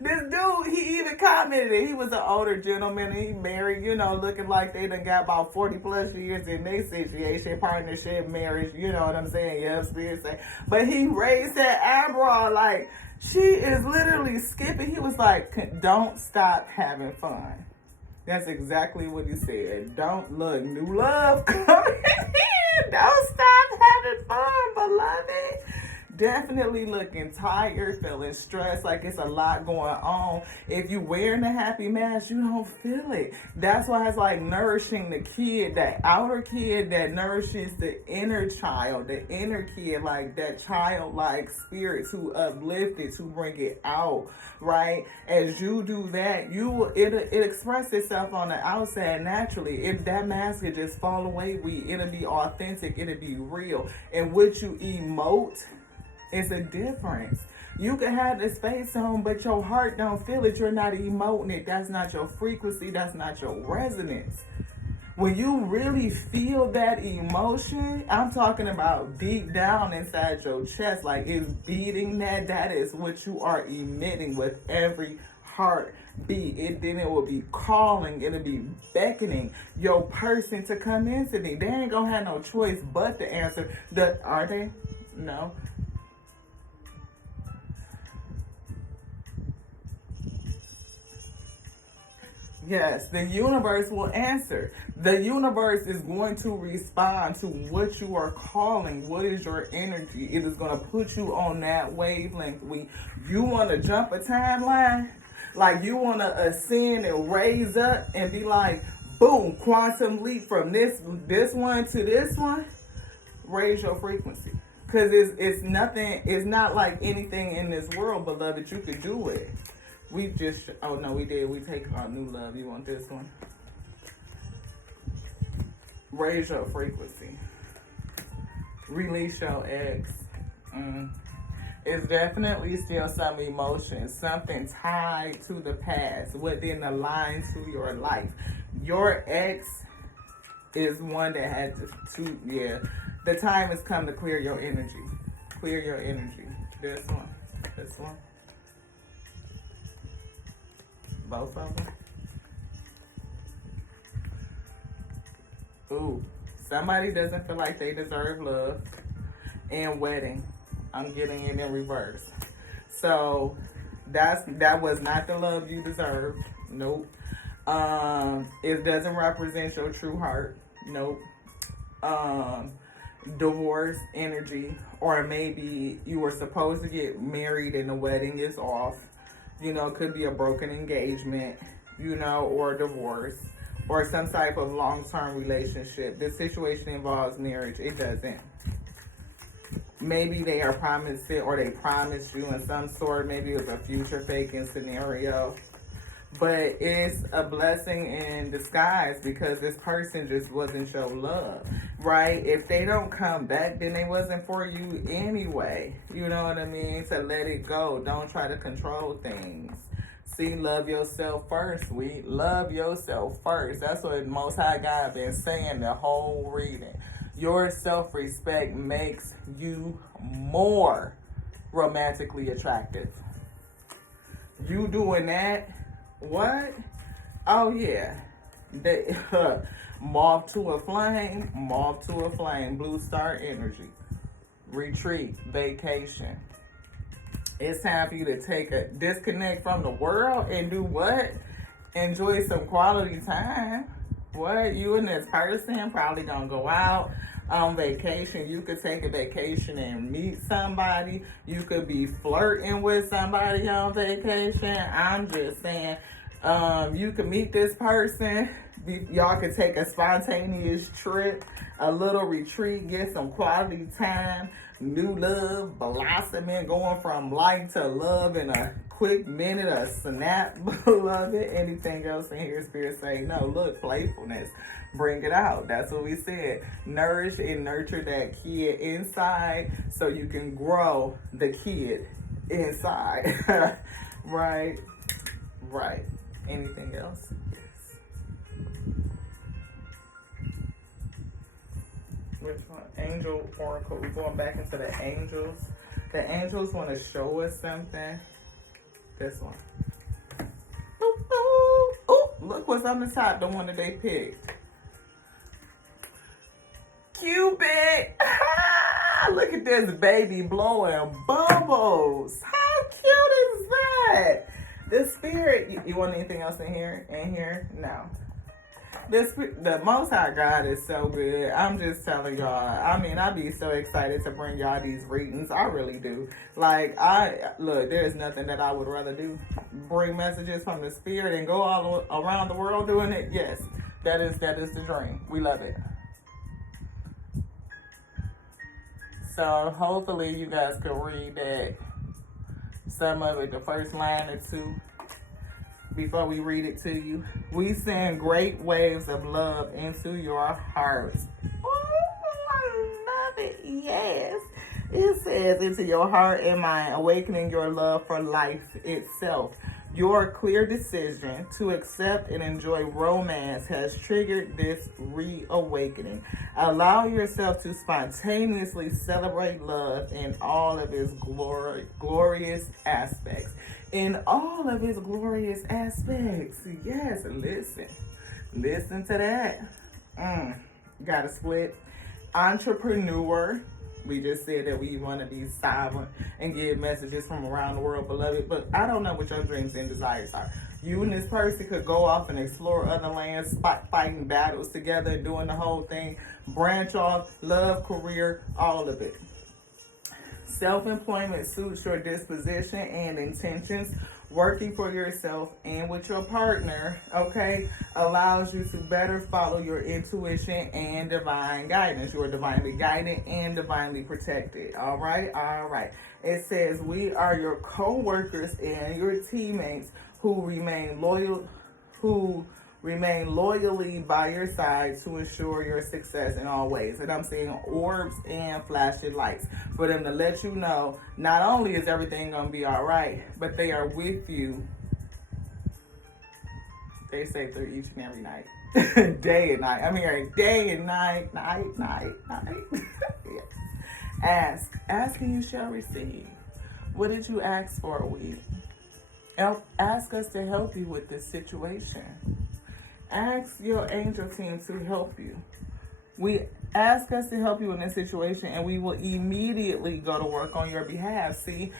This dude, he even commented it. He was an older gentleman. He married, you know, looking like they done got about 40 plus years in their situation, partnership, marriage, you know what I'm saying? Yeah, spirit say. But he raised that eyebrow like, she is literally skipping. He was like, don't stop having fun. That's exactly what he said. Don't look, new love coming in. Don't stop having fun, beloved. Definitely looking tired, feeling stressed, like it's a lot going on. If you wearing a happy mask, you don't feel it. That's why it's like nourishing the kid, that outer kid that nourishes the inner child, the inner kid, like that childlike spirit to uplift it, to bring it out, right? As you do that, it express itself on the outside naturally. If that mask could just fall away, it'll be authentic, it'll be real. And what you emote, it's a difference. You can have the space on, but your heart don't feel it. You're not emoting it. That's not your frequency. That's not your resonance. When you really feel that emotion, I'm talking about deep down inside your chest, like it's beating that is what you are emitting with every heartbeat. Then it will be calling, it'll be beckoning your person to come into me. They ain't gonna have no choice but to answer. Are they? No. Yes, the universe will answer. The universe is going to respond to what you are calling. What is your energy? It is going to put you on that wavelength. You want to jump a timeline? Like you want to ascend and raise up and be like, boom, quantum leap from this one to this one? Raise your frequency. Because it's nothing, it's not like anything in this world, beloved. You could do it. We just, oh no, we did. We take our new love. You want this one? Raise your frequency. Release your ex. It's definitely still some emotion, something tied to the past, within the line to your life. Your ex is one that had to, the time has come to clear your energy. Clear your energy. This one. Both of them. Ooh, somebody doesn't feel like they deserve love. And wedding. I'm getting it in reverse. So that was not the love you deserved. Nope. It doesn't represent your true heart. Nope. Divorce energy, or maybe you were supposed to get married and the wedding is off. You know, it could be a broken engagement, you know, or a divorce, or some type of long-term relationship. This situation involves marriage. It doesn't. Maybe they are promising, or they promised you in some sort. Maybe it was a future faking scenario. But it's a blessing in disguise because this person just wasn't your love, right? If they don't come back, then they wasn't for you anyway. You know what I mean? To let it go. Don't try to control things. See, love yourself first, sweet. Love yourself first. That's what Most High God been saying the whole reading. Your self-respect makes you more romantically attractive. You doing that? What? Oh yeah. They moth to a flame, blue star energy. Retreat, vacation. It's time for you to take a disconnect from the world and do what? Enjoy some quality time. What? You and this person probably gonna go out on vacation. You could take a vacation and meet somebody. You could be flirting with somebody on vacation. I'm just saying, you could meet this person Y'all can take a spontaneous trip, a little retreat, get some quality time, new love, blossoming, going from like to love in a quick minute, a snap, beloved. Anything else in here, Spirit say, no, look, playfulness. Bring it out. That's what we said. Nourish and nurture that kid inside so you can grow the kid inside. Right? Right. Anything else? Yes. Which one? Angel Oracle. We're going back into the angels. The angels want to show us something. This one. Ooh, ooh, ooh. Look what's on the top, the one that they picked. Cupid. Look at this baby blowing bubbles. How cute is that? The spirit. You want anything else in here? In here? No. The Most High God is so good. I'm just telling y'all. I mean, I be so excited to bring y'all these readings. I really do. Like, look, there's nothing that I would rather do. Bring messages from the spirit and go all around the world doing it. Yes, that is the dream. We love it. So hopefully you guys can read that, some of it, the first line or two, before we read it to you. We send great waves of love into your hearts. Oh, I love it. Yes. It says into your heart and mind, awakening your love for life itself. Your clear decision to accept and enjoy romance has triggered this reawakening. Allow yourself to spontaneously celebrate love in all of its glorious aspects. In all of its glorious aspects. Yes, listen to that. Got a split. Entrepreneur. We just said that we want to be sovereign and give messages from around the world, beloved. But I don't know what your dreams and desires are. You and this person could go off and explore other lands, fighting battles together, doing the whole thing. Branch off, love, career, all of it. Self-employment suits your disposition and intentions. Working for yourself and with your partner, okay, allows you to better follow your intuition and divine guidance. You are divinely guided and divinely protected. All right, all right. It says we are your co-workers and your teammates who remain loyally by your side to ensure your success in all ways. And I'm seeing orbs and flashing lights for them to let you know not only is everything going to be all right, but they are with you. They say through each and every night. Day and night. I mean, day and night. Yes. Ask and you shall receive. What did you ask for, we? Ask us to help you with this situation. Ask your angel team to help you. We ask us to help you in this situation, and we will immediately go to work on your behalf. See,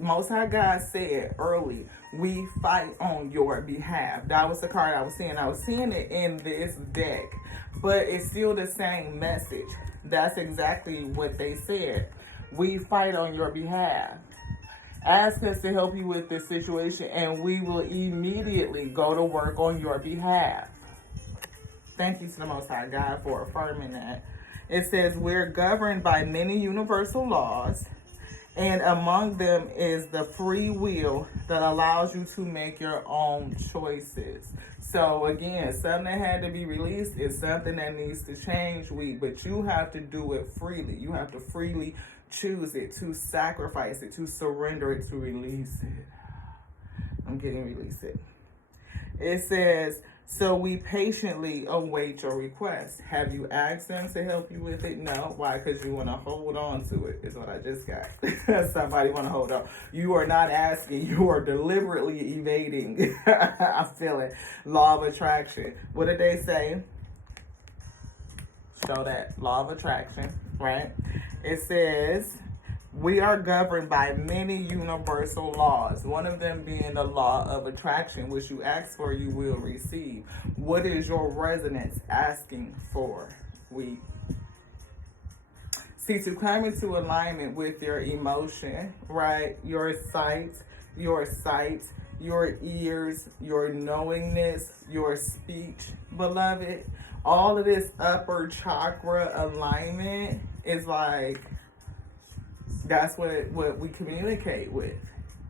Most High God said early, we fight on your behalf. That was the card I was seeing. I was seeing it in this deck, but it's still the same message. That's exactly what they said. We fight on your behalf. Ask us to help you with this situation, and we will immediately go to work on your behalf. Thank you to the Most High God for affirming that. It says we're governed by many universal laws, and among them is the free will that allows you to make your own choices. So again, something that had to be released is something that needs to change, but you have to do it freely. You have to freely choose it, to sacrifice it, to surrender it, to release it. I'm getting release it. It says, so we patiently await your request. Have you asked them to help you with it? No. Why? Because you want to hold on to it, is what I just got. Somebody want to hold on. You are not asking. You are deliberately evading. I feel it. Law of attraction. What did they say? Show that. Law of attraction, right? It says, we are governed by many universal laws, one of them being the law of attraction, which you ask for, you will receive. What is your resonance asking for? See, to come into alignment with your emotion, right? Your sight, your ears, your knowingness, your speech, beloved. All of this upper chakra alignment is like, that's what we communicate with.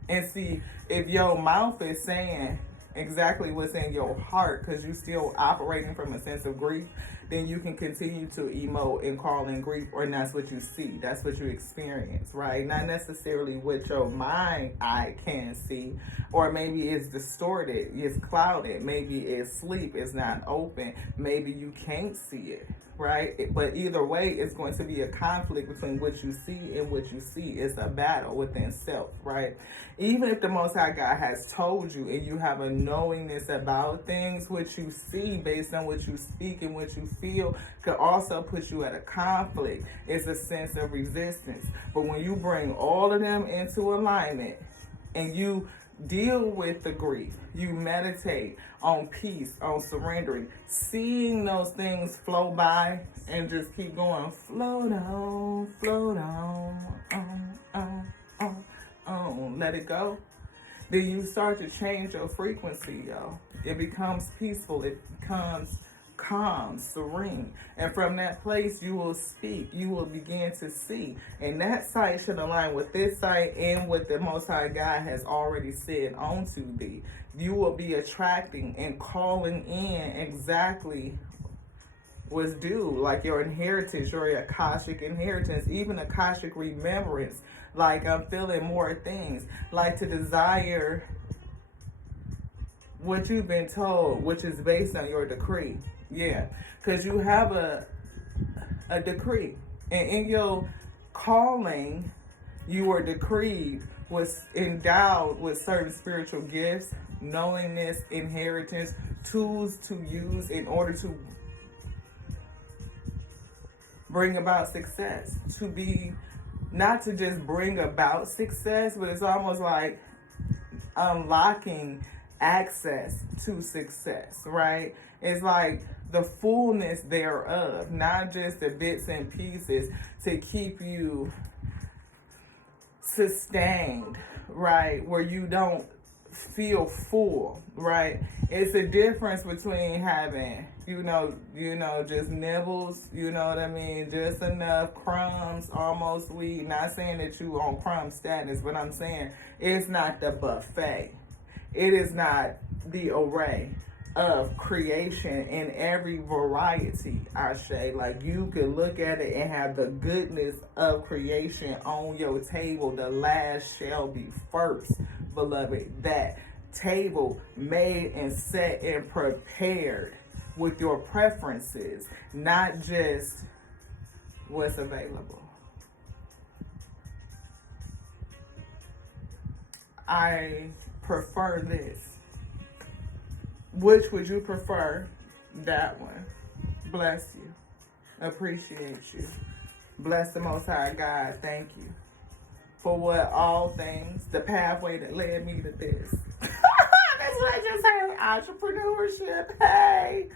And see, if your mouth is saying exactly what's in your heart, because you're still operating from a sense of grief, then you can continue to emote and call in grief, or that's what you see. That's what you experience, right? Not necessarily what your mind eye can see, or maybe it's distorted, it's clouded, maybe it's sleep, it's not open, maybe you can't see it, right? But either way, it's going to be a conflict between what you see and what you see. It's a battle within self, right? Even if the Most High God has told you and you have a knowingness about things, what you see based on what you speak and what you feel could also put you at a conflict. It's a sense of resistance. But when you bring all of them into alignment and you deal with the grief, you meditate on peace, on surrendering, seeing those things flow by, and just keep going, float on, let it go. Then you start to change your frequency, yo. It becomes peaceful, it becomes calm, serene. And from that place, you will speak, you will begin to see. And that sight should align with this sight and what the Most High God has already said onto thee. You will be attracting and calling in exactly what's due, like your inheritance, your Akashic inheritance, even Akashic remembrance. Like, I'm feeling more things, like to desire what you've been told, which is based on your decree. Yeah, because you have a decree, and in your calling, you were decreed, was endowed with certain spiritual gifts, knowingness, inheritance, tools to use in order to bring about success, to be, not to just bring about success, but it's almost like unlocking access to success, right? It's like the fullness thereof, not just the bits and pieces to keep you sustained, right? Where you don't feel full, right? It's a difference between having, just nibbles, you know what I mean? Just enough crumbs, almost sweet. Not saying that you on crumb status, but I'm saying it's not the buffet. It is not the array of creation in every variety, Ashe. Like, you could look at it and have the goodness of creation on your table. The last shall be first, beloved. That table made and set and prepared with your preferences, not just what's available. I prefer this. Which would you prefer? That one. Bless you. Appreciate you. Bless the Most High God. Thank you for what all things, the pathway that led me to this. That's what I just heard. Entrepreneurship. Hey.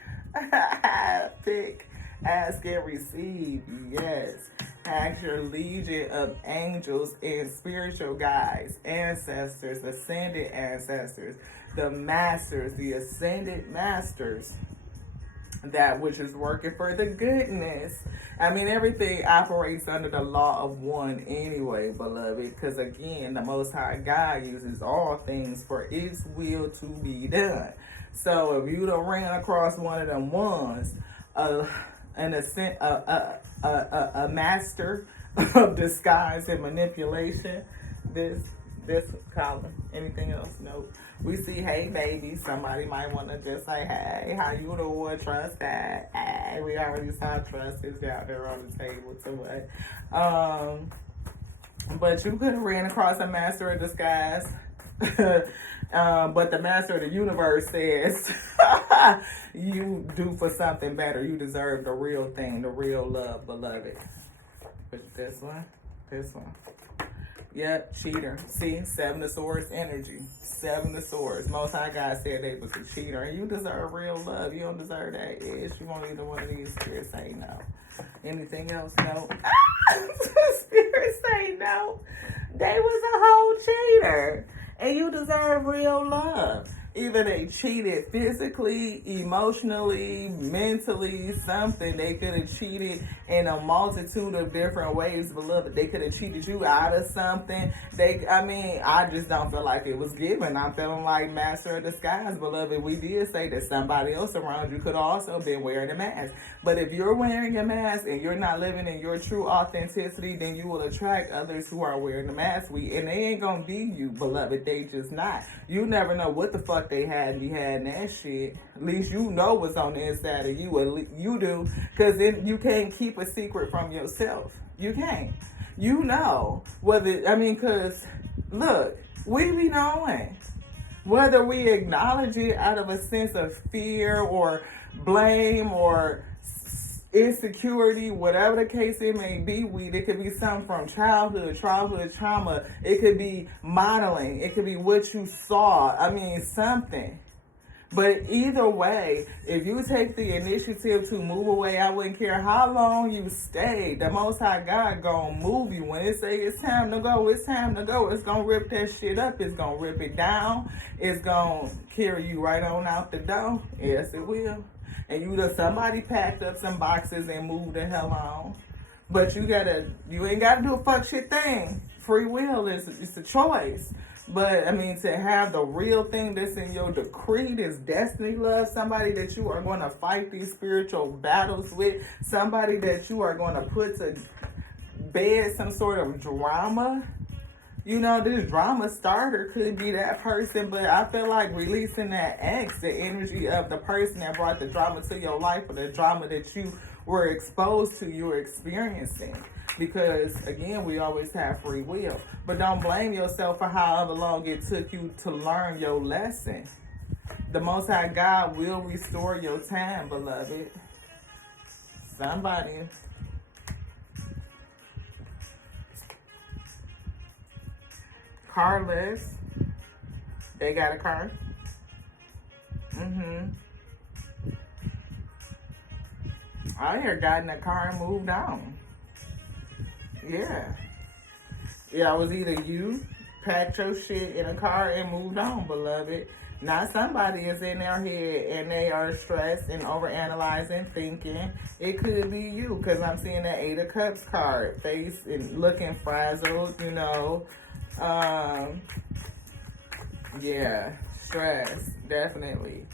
Pick, ask, and receive. Yes. Ask your legion of angels and spiritual guides, ancestors, ascended ancestors, the masters, the ascended masters, that which is working for the goodness. I mean, everything operates under the law of one anyway, beloved, because again, the Most High God uses all things for its will to be done. So if you don't ran across one of them ones, a master of disguise and manipulation, this column. Anything else? Nope. We see, hey baby, somebody might want to just say, hey, how you doing? Trust that. Hey, we already saw trust is out there on the table to what. But you could have ran across a master of disguise. But the master of the universe says you do for something better. You deserve the real thing, the real love, beloved. But this one. Yep, cheater. See, 7 of Swords energy. 7 of Swords. Most High God said they was a cheater. And you deserve real love. You don't deserve that ish. You want either one of these. Spirits say no. Anything else? No. Spirits say no. They was a whole cheater. And you deserve real love. Either they cheated physically, emotionally, mentally, something. They could have cheated in a multitude of different ways, beloved. They could have cheated you out of something. I just don't feel like it was given. I'm feeling like Master of Disguise, beloved. We did say that somebody else around you could also been wearing a mask. But if you're wearing a mask and you're not living in your true authenticity, then you will attract others who are wearing the mask. And they ain't gonna be you, beloved. They just not. You never know what the fuck they had behind that shit. At least you know what's on the inside of you. You do, because you can't keep a secret from yourself. You can't. You know because look, we be knowing. Whether we acknowledge it out of a sense of fear or blame or insecurity, whatever the case it may be, it could be something from childhood trauma. It could be modeling. It could be what you saw. Something. But either way, if you take the initiative to move away, I wouldn't care how long you stay. The Most High God gonna move you. When it say it's time to go, it's time to go. It's gonna rip that shit up. It's gonna rip it down. It's gonna carry you right on out the door. Yes, it will. And somebody packed up some boxes and moved the hell on. But you ain't gotta do a fuck shit thing. Free will it's a choice. But to have the real thing that's in your decree, this destiny love, somebody that you are going to fight these spiritual battles with, somebody that you are going to put to bed some sort of drama. This drama starter could be that person, but I feel like releasing that X, the energy of the person that brought the drama to your life, or the drama that you were exposed to, you were experiencing. Because, again, we always have free will. But don't blame yourself for however long it took you to learn your lesson. The Most High God will restore your time, beloved. Somebody. Carless. They got a car. I hear got in the car and moved on. Yeah, it was either you packed your shit in a car and moved on, beloved. Not somebody is in their head and they are stressed and overanalyzing, thinking. It could be you, because I'm seeing that 8 of Cups card, face and looking frazzled, Yeah, stress, definitely.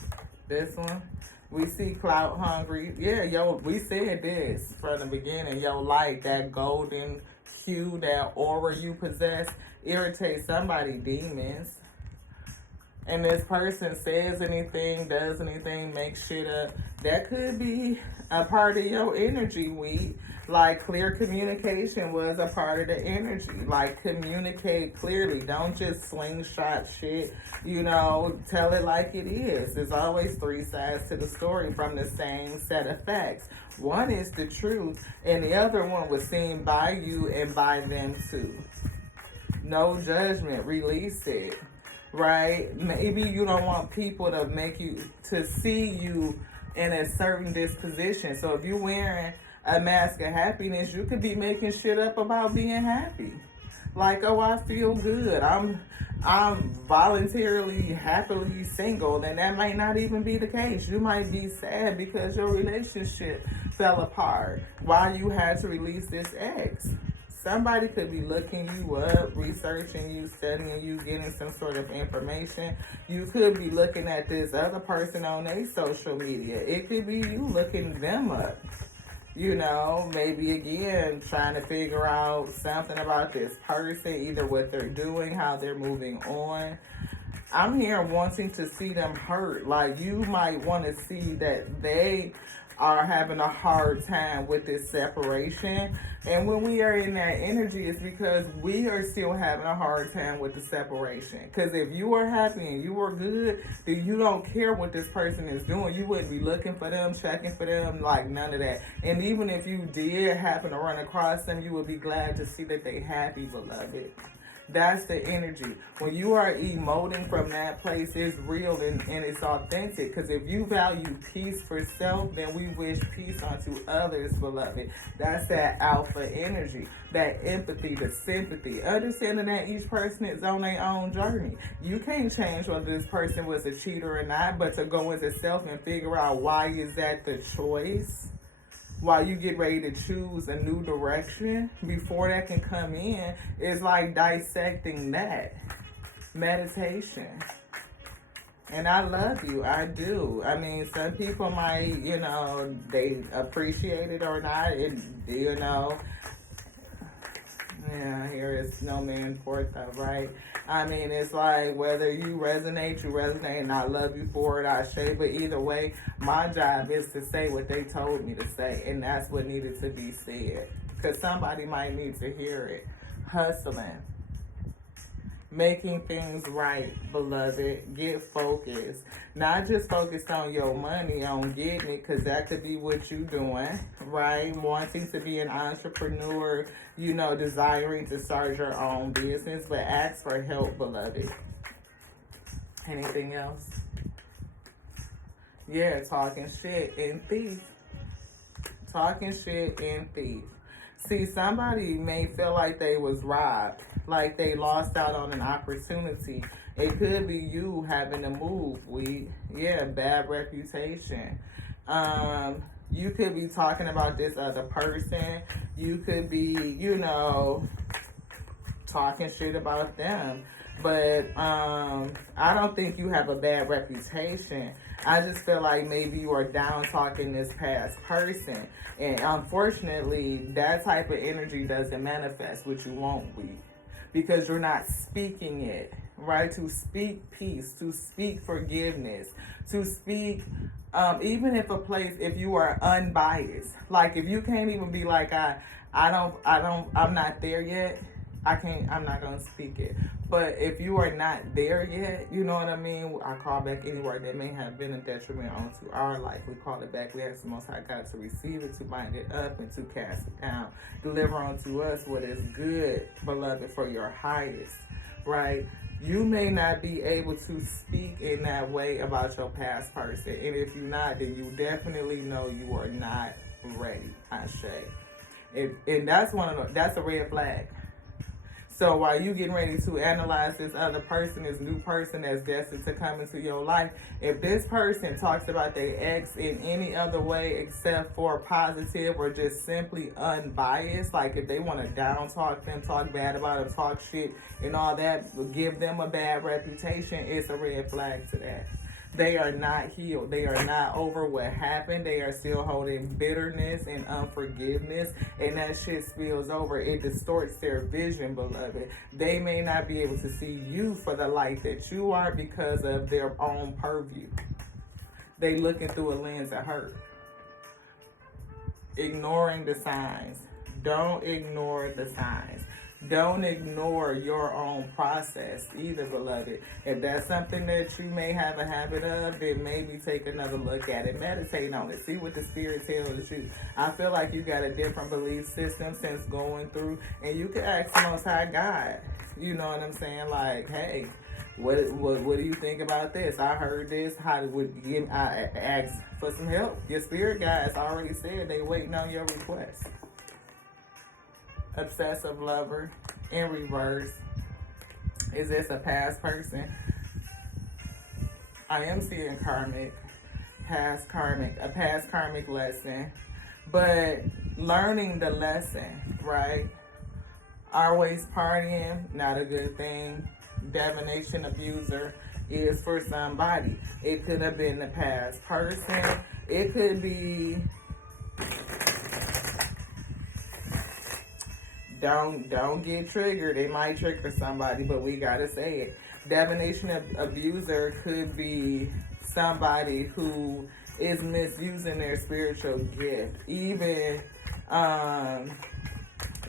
This one. We see clout hungry. Yeah, we said this from the beginning. Your light, that golden hue, that aura you possess, irritates somebody, demons. And this person says anything, does anything, makes shit up. That could be a part of your energy, Like, clear communication was a part of the energy. Like, communicate clearly. Don't just slingshot shit. Tell it like it is. There's always 3 sides to the story from the same set of facts. One is the truth, and the other one was seen by you and by them too. No judgment. Release it. Right? Maybe you don't want people to see you in a certain disposition. So if you're wearing a mask of happiness, you could be making shit up about being happy. Like, oh, I feel good. I'm voluntarily, happily single, and that might not even be the case. You might be sad because your relationship fell apart while you had to release this ex. Somebody could be looking you up, researching you, studying you, getting some sort of information. You could be looking at this other person on their social media. It could be you looking them up. Maybe again, trying to figure out something about this person, either what they're doing, how they're moving on. I'm here wanting to see them hurt. Like, you might want to see that they are having a hard time with this separation. And when we are in that energy, it's because we are still having a hard time with the separation. Because if you are happy and you are good, then you don't care what this person is doing. You wouldn't be looking for them, checking for them, like none of that. And even if you did happen to run across them, you would be glad to see that they happy, beloved. That's the energy. When you are emoting from that place, it's real and it's authentic. Because if you value peace for self, then we wish peace unto others, beloved. That's that alpha energy, that empathy, the sympathy. Understanding that each person is on their own journey. You can't change whether this person was a cheater or not, but to go into self and figure out why is that the choice. While you get ready to choose a new direction, before that can come in, it's like dissecting that. Meditation. And I love you. I do. I mean, some people might, they appreciate it or not. Yeah, here is no man forth of, right? I mean, it's like whether you resonate, and I love you for it, I say. But either way, my job is to say what they told me to say, and that's what needed to be said. Because somebody might need to hear it. Hustling. Making things right, beloved. Get focused. Not just focused on your money, on getting it, because that could be what you're doing, right? Wanting to be an entrepreneur, desiring to start your own business, but ask for help, beloved. Anything else? Yeah, talking shit and thief. Talking shit and thief. See, somebody may feel like they was robbed, like they lost out on an opportunity. It could be you having to move. Bad reputation. You could be talking about this other person. You could be, talking shit about them. But I don't think you have a bad reputation. I just feel like maybe you are down talking this past person. And unfortunately, that type of energy doesn't manifest, which you won't be. Because you're not speaking it, right? To speak peace, to speak forgiveness, to speak, even if you are unbiased. Like if you can't even be like, I'm not there yet. I'm not going to speak it. But if you are not there yet, you know what I mean? I call back any word that may have been a detriment onto our life. We call it back. We ask the Most High God to receive it, to bind it up, and to cast it down. Deliver unto us what is good, beloved, for your highest, right? You may not be able to speak in that way about your past person. And if you're not, then you definitely know you are not ready, I say. And that's a red flag. So while you getting ready to analyze this other person, this new person that's destined to come into your life, if this person talks about their ex in any other way except for positive or just simply unbiased, like if they want to down talk them, talk bad about them, talk shit and all that, give them a bad reputation, it's a red flag to that. They are not healed. They are not over what happened. They are still holding bitterness and unforgiveness, and that shit spills over. It distorts their vision, beloved. They may not be able to see you for the light that you are because of their own purview. They looking through a lens of hurt. Ignoring the signs. Don't ignore the signs. Don't ignore your own process either, beloved. If that's something that you may have a habit of, then maybe take another look at it. Meditate on it. See what the Spirit tells you. I feel like you got a different belief system since going through, and you can ask the Most High God. You know what I'm saying? Like, hey, what do you think about this? I heard this. I ask for some help? Your spirit guides already said they waiting on your request. Obsessive lover in reverse. Is this a past person? I am seeing a past karmic lesson, but learning the lesson, right? Always partying, not a good thing. Divination abuser is for somebody. It could have been the past person. It could be. Don't get triggered. It might trigger somebody, but we gotta say it. Divination abuser could be somebody who is misusing their spiritual gift, even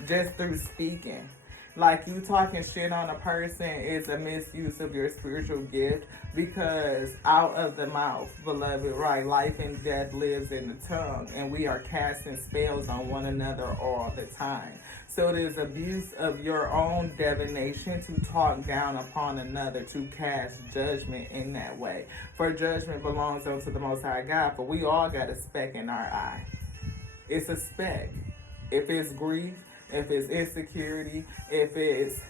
just through speaking. Like, you talking shit on a person is a misuse of your spiritual gift, because out of the mouth, beloved, right, life and death lives in the tongue, and we are casting spells on one another all the time. So it is abuse of your own divination to talk down upon another, to cast judgment in that way. For judgment belongs unto the Most High God, for we all got a speck in our eye. It's a speck. If it's grief, if it's insecurity, if it's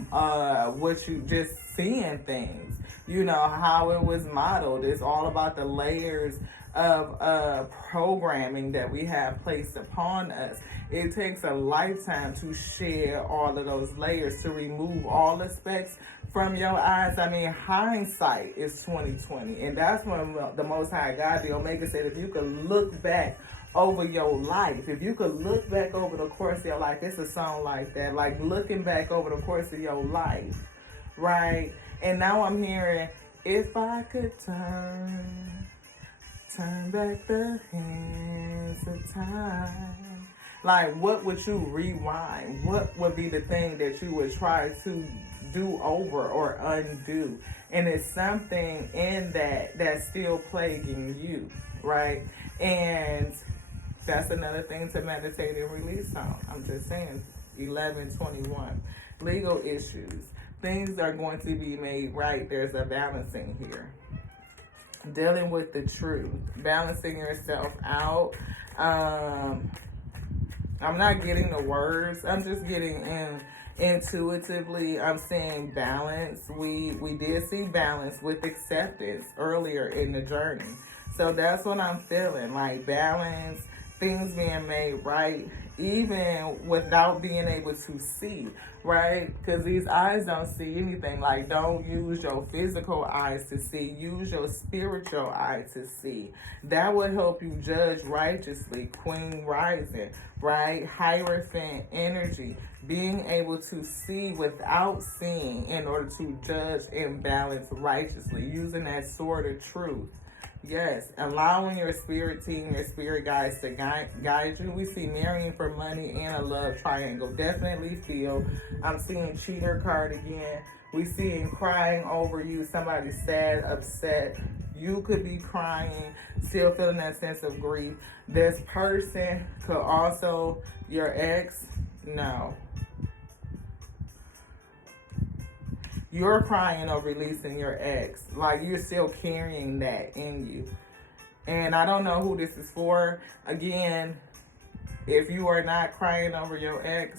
what you just seeing things, you know, how it was modeled. It's all about the layers of programming that we have placed upon us. It takes a lifetime to shed all of those layers, to remove all the specks from your eyes. I mean, hindsight is 20/20, and that's when the Most High God, the Omega, said, if you could look back over your life, if you could look back over the course of your life, it's a song like that, like looking back over the course of your life, right? And now I'm hearing, if I could turn back the hands of time. Like, what would you rewind? What would be the thing that you would try to do over or undo? And it's something in that that's still plaguing you, right? And that's another thing to meditate and release on. I'm just saying, 11:21. Legal issues. Things are going to be made right. There's a balancing here. Dealing with the truth. Balancing yourself out. I'm not getting the words. I'm just getting intuitively. I'm saying balance. We did see balance with acceptance earlier in the journey. So that's what I'm feeling. Like, balance, things being made right, even without being able to see, right? Because these eyes don't see anything. Like, don't use your physical eyes to see. Use your spiritual eye to see. That would help you judge righteously. Queen rising, right? Hierophant energy. Being able to see without seeing in order to judge and balance righteously. Using that sword of truth. Yes, allowing your spirit team, your spirit guides to guide you. We see marrying for money and a love triangle. Definitely feel. I'm seeing cheater card again. We seeing crying over you. Somebody sad, upset. You could be crying, still feeling that sense of grief. This person could also, your ex, no. You're crying over releasing your ex. Like, you're still carrying that in you. And I don't know who this is for. Again, if you are not crying over your ex,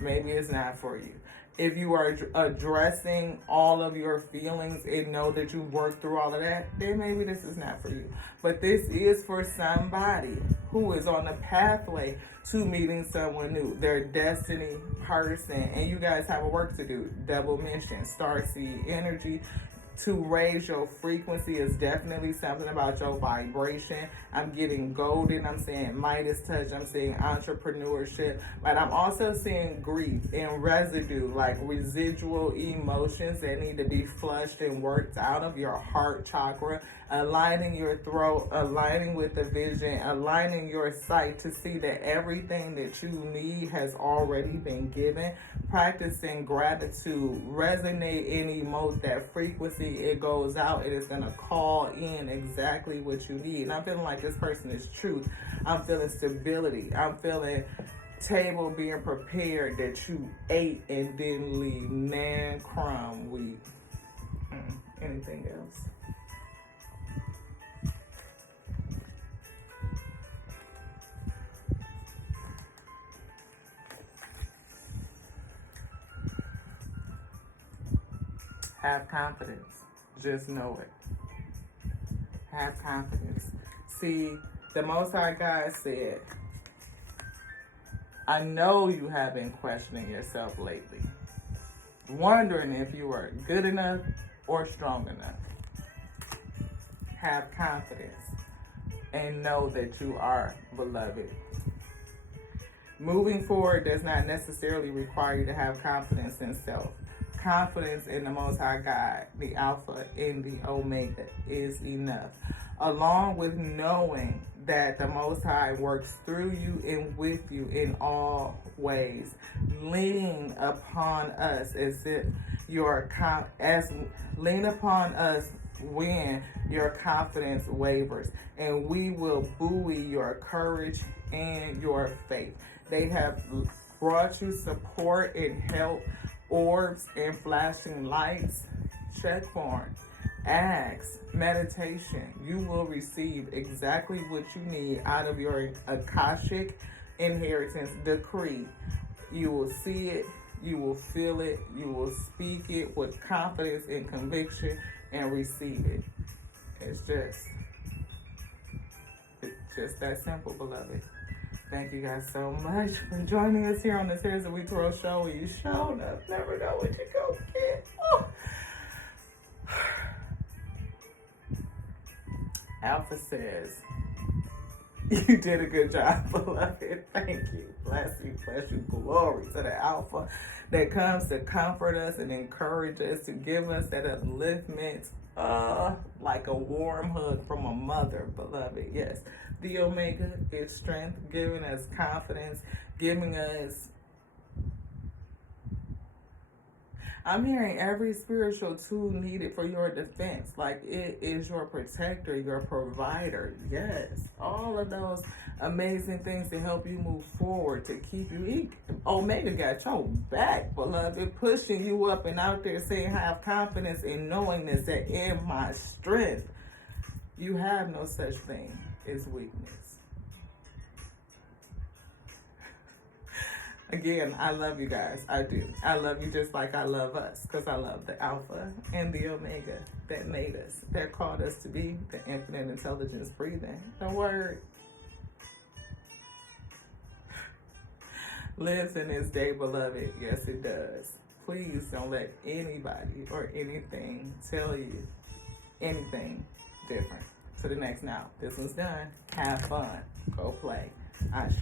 maybe it's not for you. If you are addressing all of your feelings and know that you've worked through all of that, then maybe this is not for you. But this is for somebody who is on the pathway to meeting someone new, their destiny person, and you guys have a work to do. Double mission, starseed energy. To raise your frequency is definitely something about your vibration. I'm getting golden. I'm seeing Midas touch. I'm seeing entrepreneurship. But I'm also seeing grief and residue, like residual emotions that need to be flushed and worked out of your heart chakra. Aligning your throat, aligning with the vision, aligning your sight to see that everything that you need has already been given. Practicing gratitude, resonate and emote that frequency. It goes out, it is going to call in exactly what you need. And I'm feeling like this person is truth. I'm feeling stability. I'm feeling table being prepared that you ate and didn't leave nan crumb wheat. Anything else? Have confidence. Just know it. Have confidence. See, the Most High God said, I know you have been questioning yourself lately, wondering if you are good enough or strong enough. Have confidence and know that you are beloved. Moving forward does not necessarily require you to have confidence in self. confidence in the Most High God, the Alpha and the Omega, is enough. Along with knowing that the Most High works through you and with you in all ways. Lean upon us lean upon us when your confidence wavers, and we will buoy your courage and your faith. They have brought you support and help, orbs and flashing lights. Check for it. Ask, meditation. You will receive exactly what you need out of your Akashic inheritance decree. You will see it, you will feel it, you will speak it with confidence and conviction and receive it. It's just that simple, beloved. Thank you guys so much for joining us here on the Series of We Throw show. Where you showed up, never know what you go get. Oh. Alpha says, you did a good job, beloved. Thank you. Bless you. Bless you. Glory to the Alpha that comes to comfort us and encourage us, to give us that upliftment, like a warm hug from a mother, beloved. Yes. The Omega is strength, giving us confidence, giving us, I'm hearing every spiritual tool needed for your defense. Like, it is your protector, your provider. Yes. All of those amazing things to help you move forward, to keep you. Omega got your back, beloved, pushing you up and out there saying, have confidence in knowing this, that in my strength, you have no such thing as weakness. Again, I love you guys. I do. I love you just like I love us, because I love the Alpha and the Omega that made us, that called us to be the infinite intelligence breathing. The word lives in this day, beloved. Yes, it does. Please don't let anybody or anything tell you anything different. To the next now. This one's done. Have fun. Go play. Ashe.